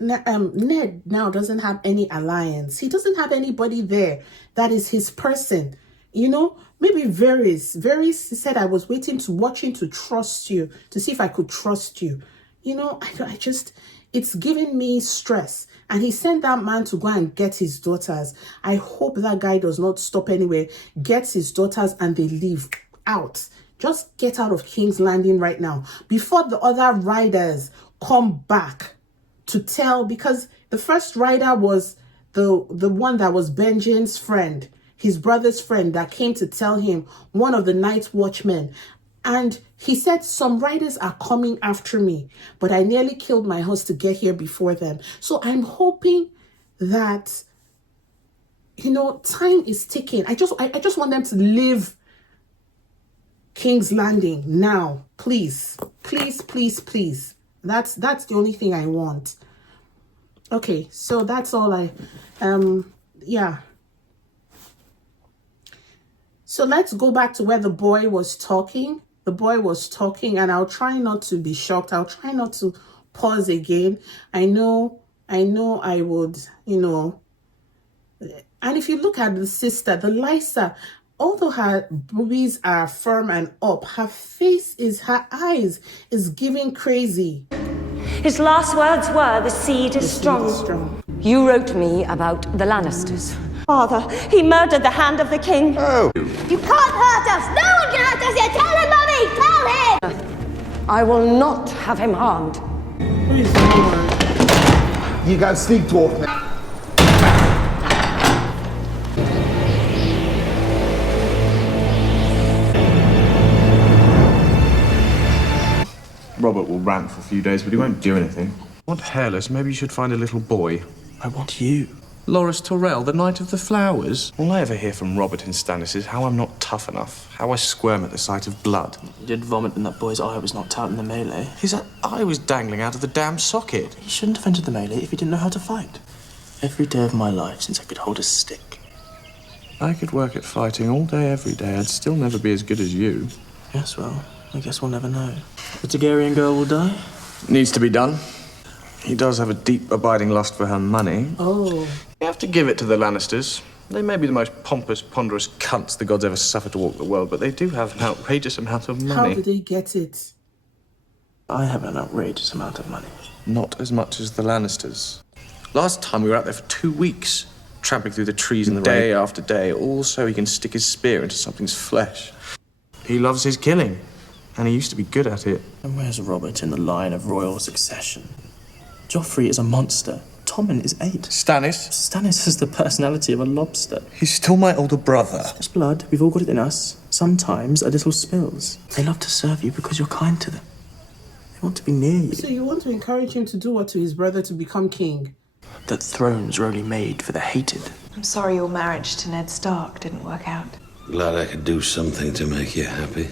Ned now doesn't have any alliance. He doesn't have anybody there that is his person. You know, maybe Varys said, I was watching to trust you, to see if I could trust you. You know, I just, it's giving me stress. And he sent that man to go and get his daughters. I hope that guy does not stop anywhere, gets his daughters and they leave out. Just get out of King's Landing right now before the other riders come back to tell, because the first rider was the one that was Benjen's friend, his brother's friend, that came to tell him, one of the night watchmen. And he said, some riders are coming after me, but I nearly killed my horse to get here before them. So I'm hoping that, you know, time is ticking. I just want them to leave King's Landing now. Please, please, please, please. That's the only thing I want. Okay, so that's all yeah. So let's go back to where the boy was talking. The boy was talking, and I'll try not to be shocked. I'll try not to pause again. I know I would, you know. And if you look at the sister, the Lysa, although her boobies are firm and up, her eyes is giving crazy. His last words were, the seed is strong. You wrote me about the Lannisters. Father, he murdered the hand of the king. Oh. You can't hurt us! No one can hurt us here! Tell him, Mummy! Tell him! I will not have him harmed. You go sleep, dwarf now. Robert will rant for a few days, but he won't do anything. I want hairless. Maybe you should find a little boy. I want you. Loras Tyrell, the Knight of the Flowers. All I ever hear from Robert and Stannis is how I'm not tough enough, how I squirm at the sight of blood. You did vomit in that boy's eye was knocked out in the melee. His eye was dangling out of the damn socket. He shouldn't have entered the melee if he didn't know how to fight. Every day of my life since I could hold a stick. I could work at fighting all day, every day. I'd still never be as good as you. Yes, well, I guess we'll never know. The Targaryen girl will die? Needs to be done. He does have a deep, abiding lust for her money. Oh. You have to give it to the Lannisters. They may be the most pompous, ponderous cunts the gods ever suffered to walk the world, but they do have an outrageous amount of money. How do they get it? I have an outrageous amount of money. Not as much as the Lannisters. Last time we were out there for 2 weeks, tramping through the trees in the day after day, all so he can stick his spear into something's flesh. He loves his killing, and he used to be good at it. And where's Robert in the line of royal succession? Joffrey is a monster. Tommen is 8. Stannis has the personality of a lobster. He's still my older brother. It's blood. We've all got it in us. Sometimes a little spills. They love to serve you because you're kind to them. They want to be near you. So you want to encourage him to do what to his brother to become king? That thrones are only made for the hated. I'm sorry your marriage to Ned Stark didn't work out. Glad I could do something to make you happy.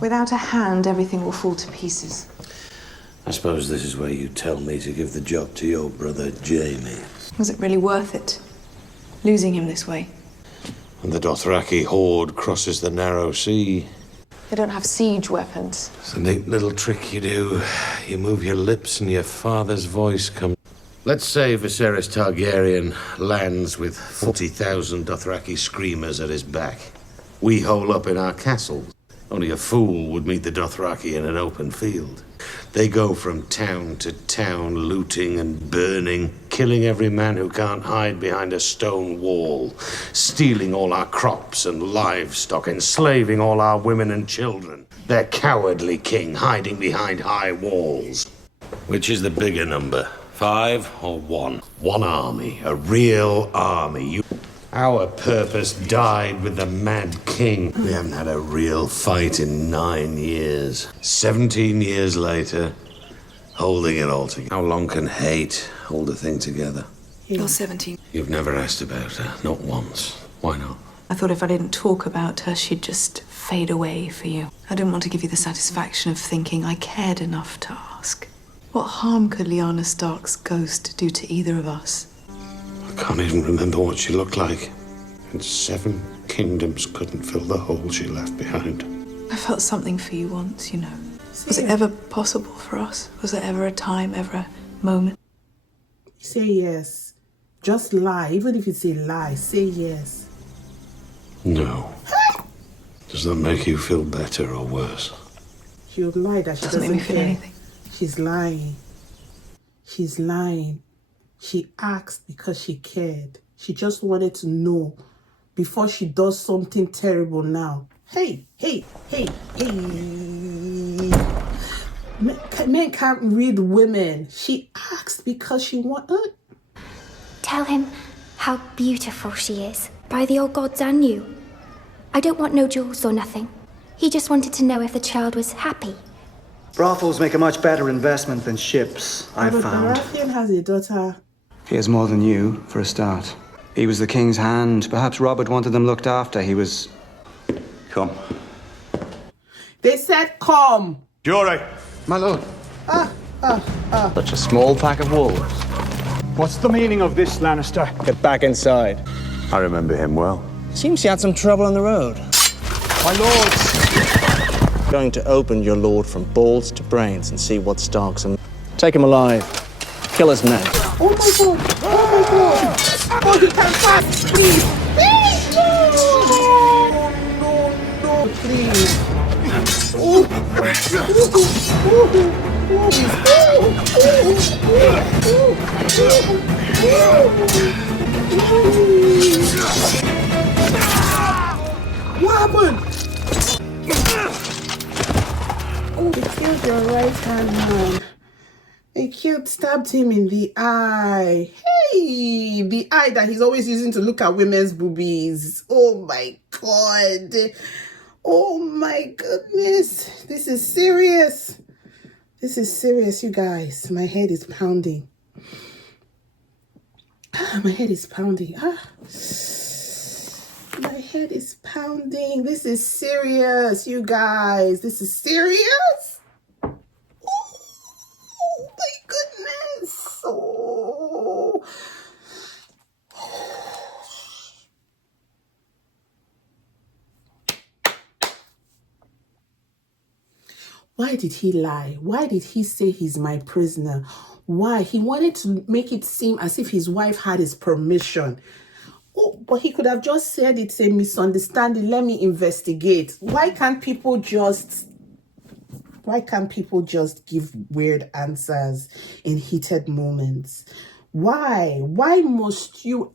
Without a hand, everything will fall to pieces. I suppose this is where you tell me to give the job to your brother, Jaime. Was it really worth it? Losing him this way? When the Dothraki horde crosses the narrow sea. They don't have siege weapons. It's a neat little trick you do. You move your lips and your father's voice comes. Let's say Viserys Targaryen lands with 40,000 Dothraki screamers at his back. We hole up in our castle. Only a fool would meet the Dothraki in an open field. They go from town to town, looting and burning, killing every man who can't hide behind a stone wall, stealing all our crops and livestock, enslaving all our women and children. Their cowardly king hiding behind high walls. Which is the bigger number, 5 or 1? One army, a real army. Our purpose died with the mad king. We haven't had a real fight in 9 years. 17 years later, holding it all together. How long can hate hold a thing together? You're 17. You've never asked about her, not once. Why not? I thought if I didn't talk about her, she'd just fade away for you. I didn't want to give you the satisfaction of thinking I cared enough to ask. What harm could Lyanna Stark's ghost do to either of us? I can't even remember what she looked like. And 7 kingdoms couldn't fill the hole she left behind. I felt something for you once, you know. Was it ever possible for us? Was there ever a time, ever a moment? Say yes. Just lie. Even if you say lie, say yes. No. Does that make you feel better or worse? She would lie that she doesn't make me feel care. anything. She's lying. She's lying. She asked because she cared. She just wanted to know before she does something terrible now. Hey. Men can't read women. She asked because she wanted. Tell him how beautiful she is, by the old gods and you. I don't want no jewels or nothing. He just wanted to know if the child was happy. Brothels make a much better investment than ships, I've But found. Baratheon has a daughter. He has more than you, for a start. He was the king's hand. Perhaps Robert wanted them looked after. He was... Come. They said come. Jury. My lord. Such a small pack of wolves. What's the meaning of this, Lannister? Get back inside. I remember him well. Seems you had some trouble on the road. My lords! Going to open your lord from balls to brains and see what Starks and... Take him alive. Kill his men. Oh my god! Oh my god! Oh, he can fast! Please! Please! No, please! What happened? Oh, they killed your right hand man. They stabbed him in the eye. Hey, the eye that he's always using to look at women's boobies. Oh my god. Oh my goodness. This is serious. This is serious, you guys. My head is pounding. My head is pounding. My head is pounding. This is serious, you guys. This is serious. Oh my goodness. Oh. Why did he lie? Why did he say he's my prisoner? Why? He wanted to make it seem as if his wife had his permission. Oh, but he could have just said it's a misunderstanding. Let me investigate. Why can't people just give weird answers in heated moments? Why? Why must you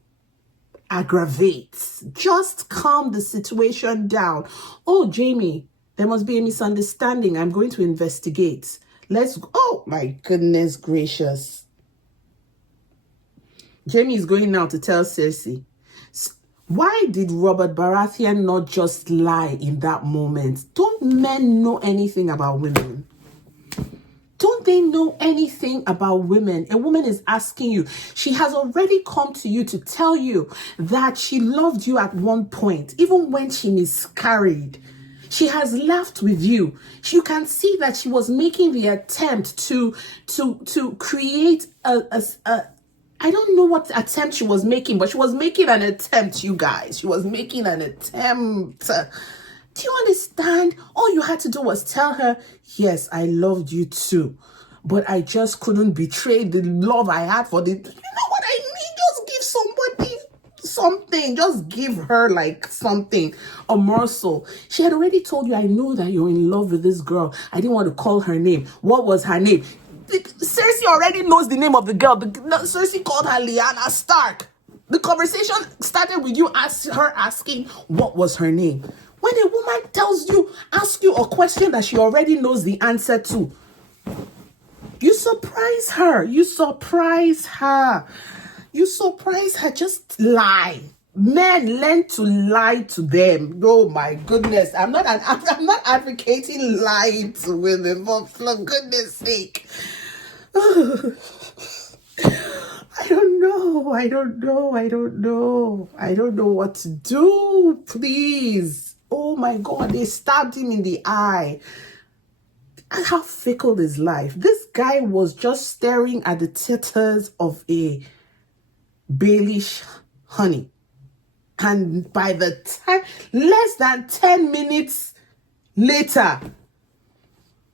aggravate? Just calm the situation down. Oh, Jaime, there must be a misunderstanding. I'm going to investigate. Oh my goodness gracious. Jaime is going now to tell Cersei. Why did Robert Baratheon not just lie in that moment? Don't men know anything about women? Don't they know anything about women? A woman is asking you. She has already come to you to tell you that she loved you at one point, even when she miscarried. She has laughed with you. You can see that she was making the attempt to create I don't know what attempt she was making, but she was making an attempt, you guys. She was making an attempt. Do you understand? All you had to do was tell her, yes, I loved you too, but I just couldn't betray the love I had for the... You know what I mean? Just give somebody something. Just give her like something, a morsel. She had already told you, I know that you're in love with this girl. I didn't want to call her name. What was her name? Cersei already knows the name of the girl. Cersei called her Lyanna Stark. The conversation started with you her asking what was her name. When a woman asks you a question that she already knows the answer to, you surprise her. You surprise her. You surprise her. Just lie. Men learn to lie to them. Oh my goodness. I'm not advocating lying to women, but for goodness sake. I don't know. I don't know. I don't know. I don't know what to do. Please. Oh my God. They stabbed him in the eye. And how fickle is life? This guy was just staring at the tears of a Baelish honey. And by the time, less than 10 minutes later,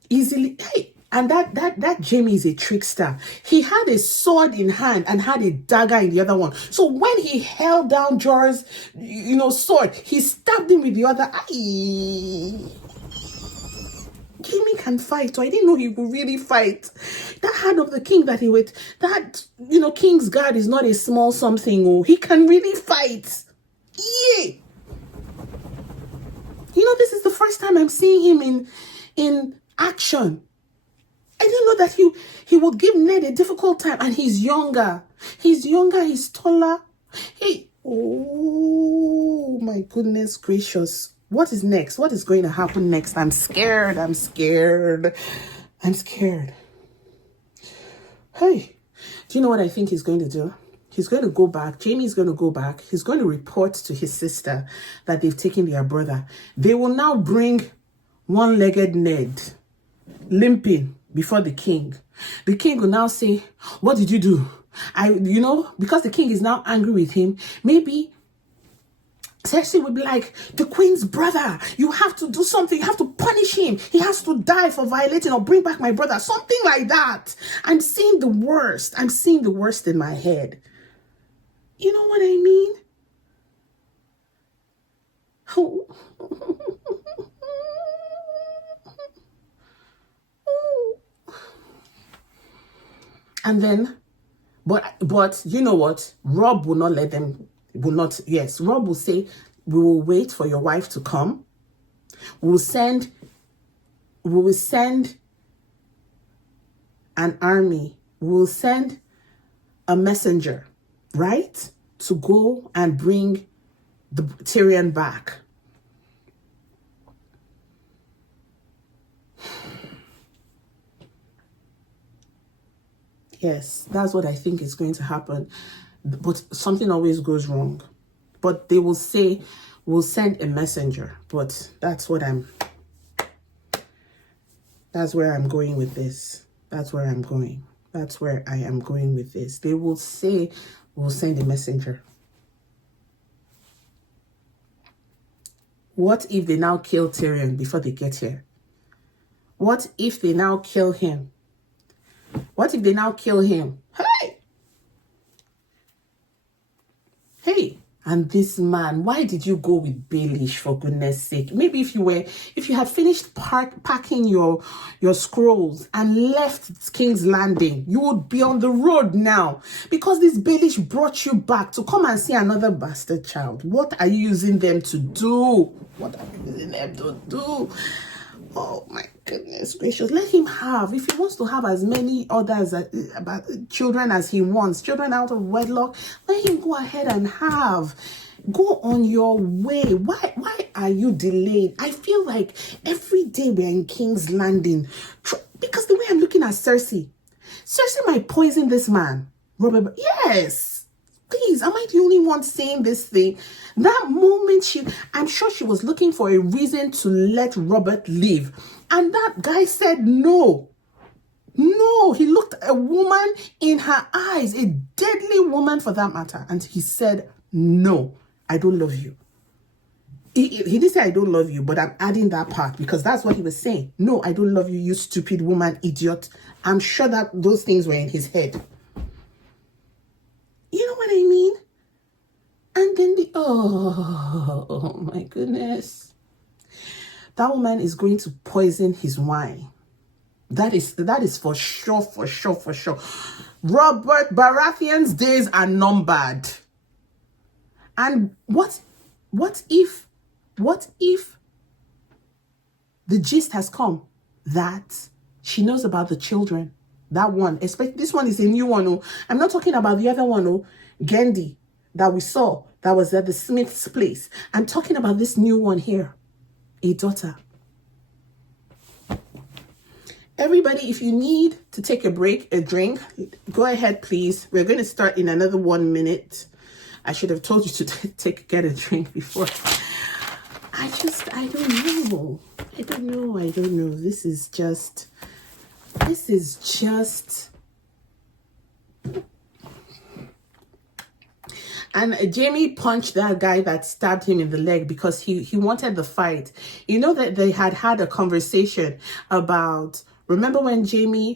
easily, hey, and that Jaime is a trickster. He had a sword in hand and had a dagger in the other one. So when he held down Jorah's, sword, he stabbed him with the other. Jaime can fight. So I didn't know he could really fight. That hand of the king that he with, that, King's guard is not a small something. Oh, he can really fight. Yeah. This is the first time I'm seeing him in action. I didn't know that he would give Ned a difficult time, and he's younger. He's taller. Oh my goodness gracious. What is next? What is going to happen next? I'm scared. Hey, do you know what I think he's going to do? He's going to go back. Jaime's going to go back. He's going to report to his sister that they've taken their brother. They will now bring one-legged Ned limping before the king. The king will now say, what did you do? Because the king is now angry with him, maybe Cersei would be like, the queen's brother, you have to do something. You have to punish him. He has to die for violating or bring back my brother. Something like that. I'm seeing the worst. In my head. You know what I mean? Oh. And then, but you know what? Rob will not let them, Rob will say, we will wait for your wife to come. We will send an army. We will send a messenger, right? To go and bring the Tyrion back. Yes, that's what I think is going to happen. But something always goes wrong. But they will say, we'll send a messenger. But that's where I'm going with this. That's where I am going with this. They will say, we'll send a messenger. What if they now kill Tyrion before they get here? What if they now kill him? Hey, and this man, why did you go with Baelish, for goodness sake? Maybe if you had finished packing your scrolls and left King's Landing, you would be on the road now. Because this Baelish brought you back to come and see another bastard child. What are you using them to do? Oh my goodness gracious. Let him have, if he wants to have as many others, children as he wants, children out of wedlock, let him go ahead and have. Go on your way. Why are you delayed? I feel like every day we're in King's Landing. Because the way I'm looking at Cersei might poison this man. Robert, yes. Please, am I the only one saying this thing? That moment, I'm sure she was looking for a reason to let Robert leave. And that guy said no. No, he looked a woman in her eyes, a deadly woman for that matter. And he said, no, I don't love you. He didn't say I don't love you, but I'm adding that part because that's what he was saying. No, I don't love you, you stupid woman, idiot. I'm sure that those things were in his head. You know what I mean? And then oh my goodness. That woman is going to poison his wine. That is for sure. Robert Baratheon's days are numbered. And what if the gist has come that she knows about the children? That one, this one is a new one. Oh, I'm not talking about the other one. Oh, Gendry that we saw that was at the Smith's place. I'm talking about this new one here, a daughter. Everybody, if you need to take a break, a drink, go ahead, please. We're going to start in another 1 minute. I should have told you to get a drink before. I don't know. I don't know. This is just. And Jaime punched that guy that stabbed him in the leg because he wanted the fight. You know that they had a conversation about, remember when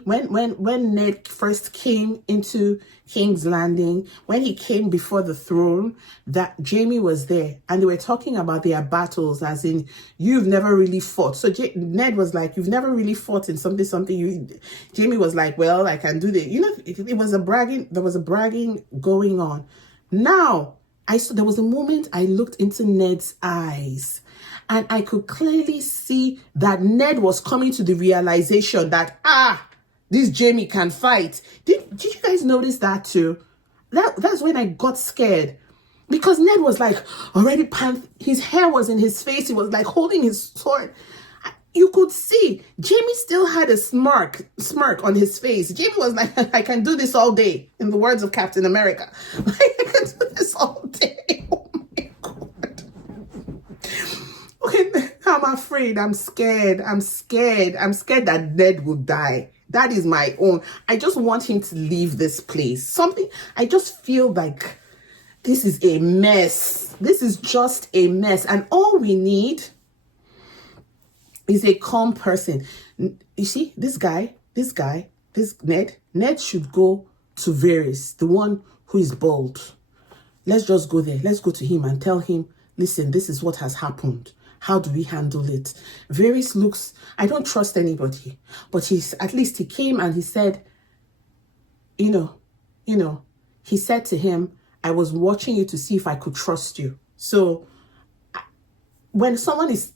when Ned first came into King's Landing, when he came before the throne, that Jaime was there and they were talking about their battles, as in, you've never really fought. So Ned was like, you've never really fought in something. Jaime was like, well, I can do that. You know, it was there was a bragging going on. Now, there was a moment I looked into Ned's eyes and I could clearly see that Ned was coming to the realization that, this Jaime can fight. Did you guys notice that too? That's when I got scared. Because Ned was like, already his hair was in his face. He was like holding his sword. You could see Jaime still had a smirk on his face. Jaime was like, I can do this all day, in the words of Captain America. Like, I can do this all day. Oh my God. Okay, I'm afraid. I'm scared that Ned will die. That is my own. I just want him to leave this place. I just feel like this is a mess. This is just a mess. And all we need is a calm person. You see, this Ned should go to Varys, the one who is bold. Let's just go there. Let's go to him and tell him, listen, this is what has happened. How do we handle it? Varys looks, I don't trust anybody, but at least he came and he said, he said to him, I was watching you to see if I could trust you. So when someone is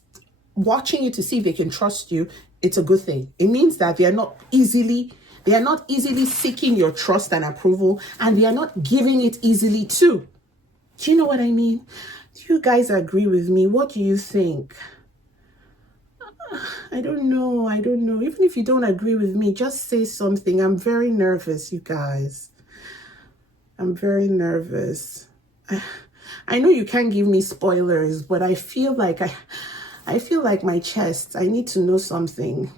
watching you to see if they can trust you, it's a good thing. It means that they are not easily seeking your trust and approval, and they are not giving it easily too. Do you know what I mean? Do you guys agree with me? What do you think? I don't know. Even if you don't agree with me, just say something. I'm very nervous, you guys. I'm very nervous. I know you can't give me spoilers, but I feel like my chest, I need to know something.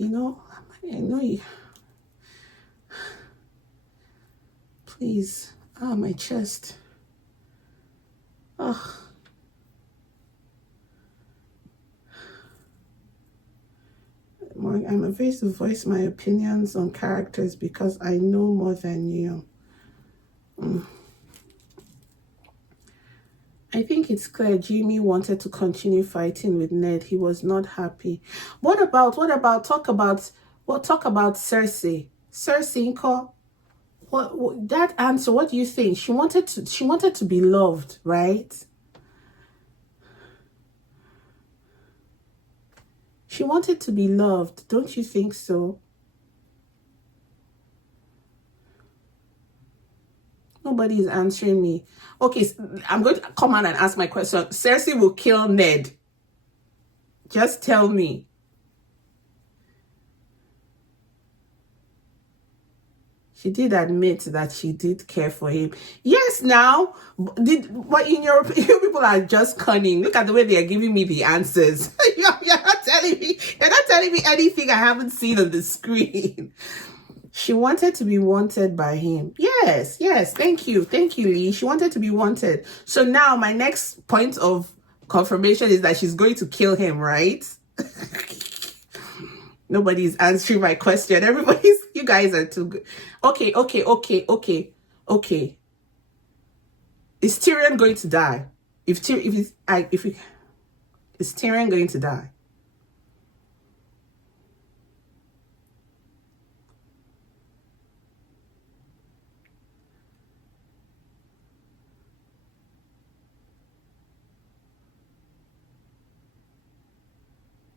I know you. Please. My chest. I'm afraid to voice my opinions on characters because I know more than you. I think it's clear Jaime wanted to continue fighting with Ned. He was not happy. What about talk about Cersei? Cersei, what that answer, what do you think? She wanted to be loved, right? She wanted to be loved. Don't you think so? Nobody is answering me. Okay, I'm going to come on and ask my question. Cersei will kill Ned. Just tell me. She did admit that she did care for him. Yes, now, but in Europe, you people are just cunning. Look at the way they are giving me the answers. You're not telling me anything I haven't seen on the screen. She wanted to be wanted by him. Yes. Thank you, Lee. She wanted to be wanted. So now my next point of confirmation is that she's going to kill him, right? Nobody's answering my question. You guys are too good. Okay. Is Tyrion going to die? Is Tyrion going to die?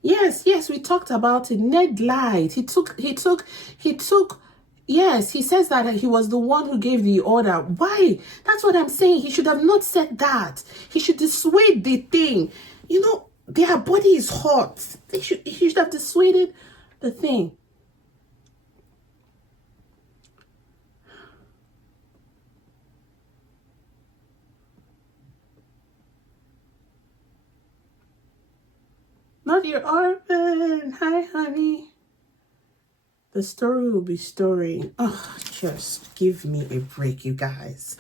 Yes, we talked about it. Ned lied. He took, yes, he says that he was the one who gave the order. Why? That's what I'm saying. He should have not said that. He should dissuade the thing. Their body is hot. He should have dissuaded the thing. Not your orphan. Hi, honey. The story will be story. Oh, just give me a break, you guys.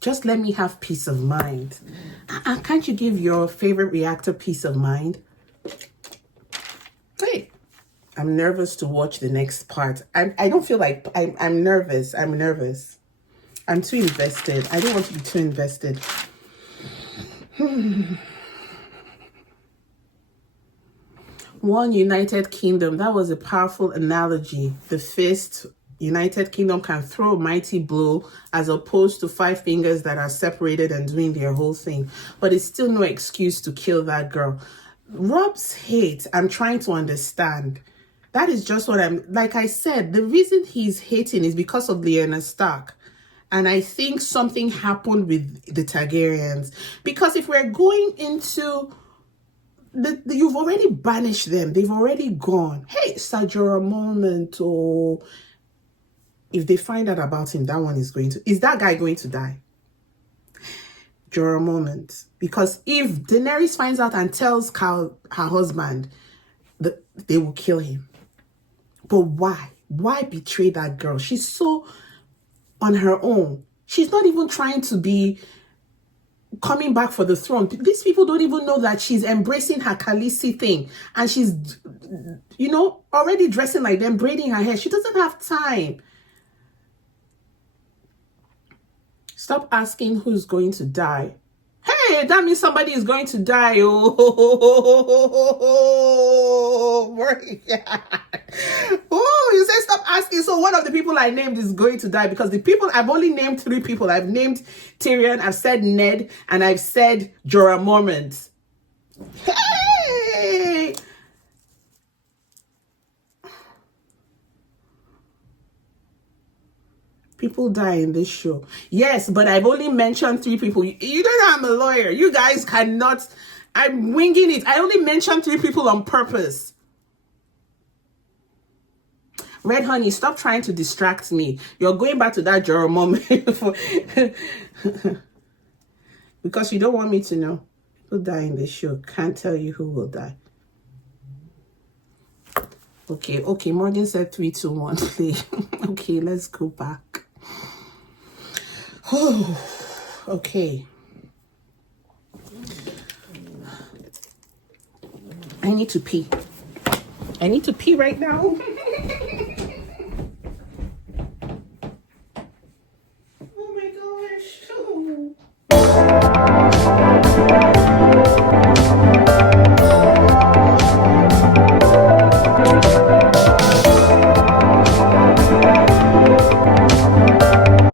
Just let me have peace of mind. Can't you give your favorite reactor peace of mind? Hey, I'm nervous to watch the next part. I don't feel like I'm nervous. I'm nervous. I'm too invested. I don't want to be too invested. One United Kingdom. That was a powerful analogy. The fist. United Kingdom can throw a mighty blow as opposed to 5 fingers that are separated and doing their whole thing. But it's still no excuse to kill that girl. Rob's hate, I'm trying to understand. That is just what like I said, the reason he's hating is because of Lyanna Stark. And I think something happened with the Targaryens. Because if we're going into... you've already banished them. They've already gone. Hey, Sajora moment. Oh, if they find out about him, that one is going to... Is that guy going to die? Jorah moment. Because if Daenerys finds out and tells her husband, they will kill him. But why? Why betray that girl? She's so on her own. She's not even trying to be coming back for the throne. These people don't even know that she's embracing her Khaleesi thing. And she's, you know, already dressing like them, braiding her hair. She doesn't have time. Stop asking who's going to die. Hey, that means somebody is going to die. Oh, you say stop asking. So one of the people I named is going to die because the people, I've only named 3 people. I've named Tyrion, I've said Ned, and I've said Jorah Mormont. Hey! People die in this show. Yes, but I've only mentioned 3 people. You don't know I'm a lawyer. You guys cannot... I'm winging it. I only mentioned 3 people on purpose. Red Honey, stop trying to distract me. You're going back to that Jorah moment. Because you don't want me to know. People die in this show. Can't tell you who will die. Okay. Morgan said 3, 2, 1. Play. Okay, let's go back. Okay. I need to pee. I need to pee right now.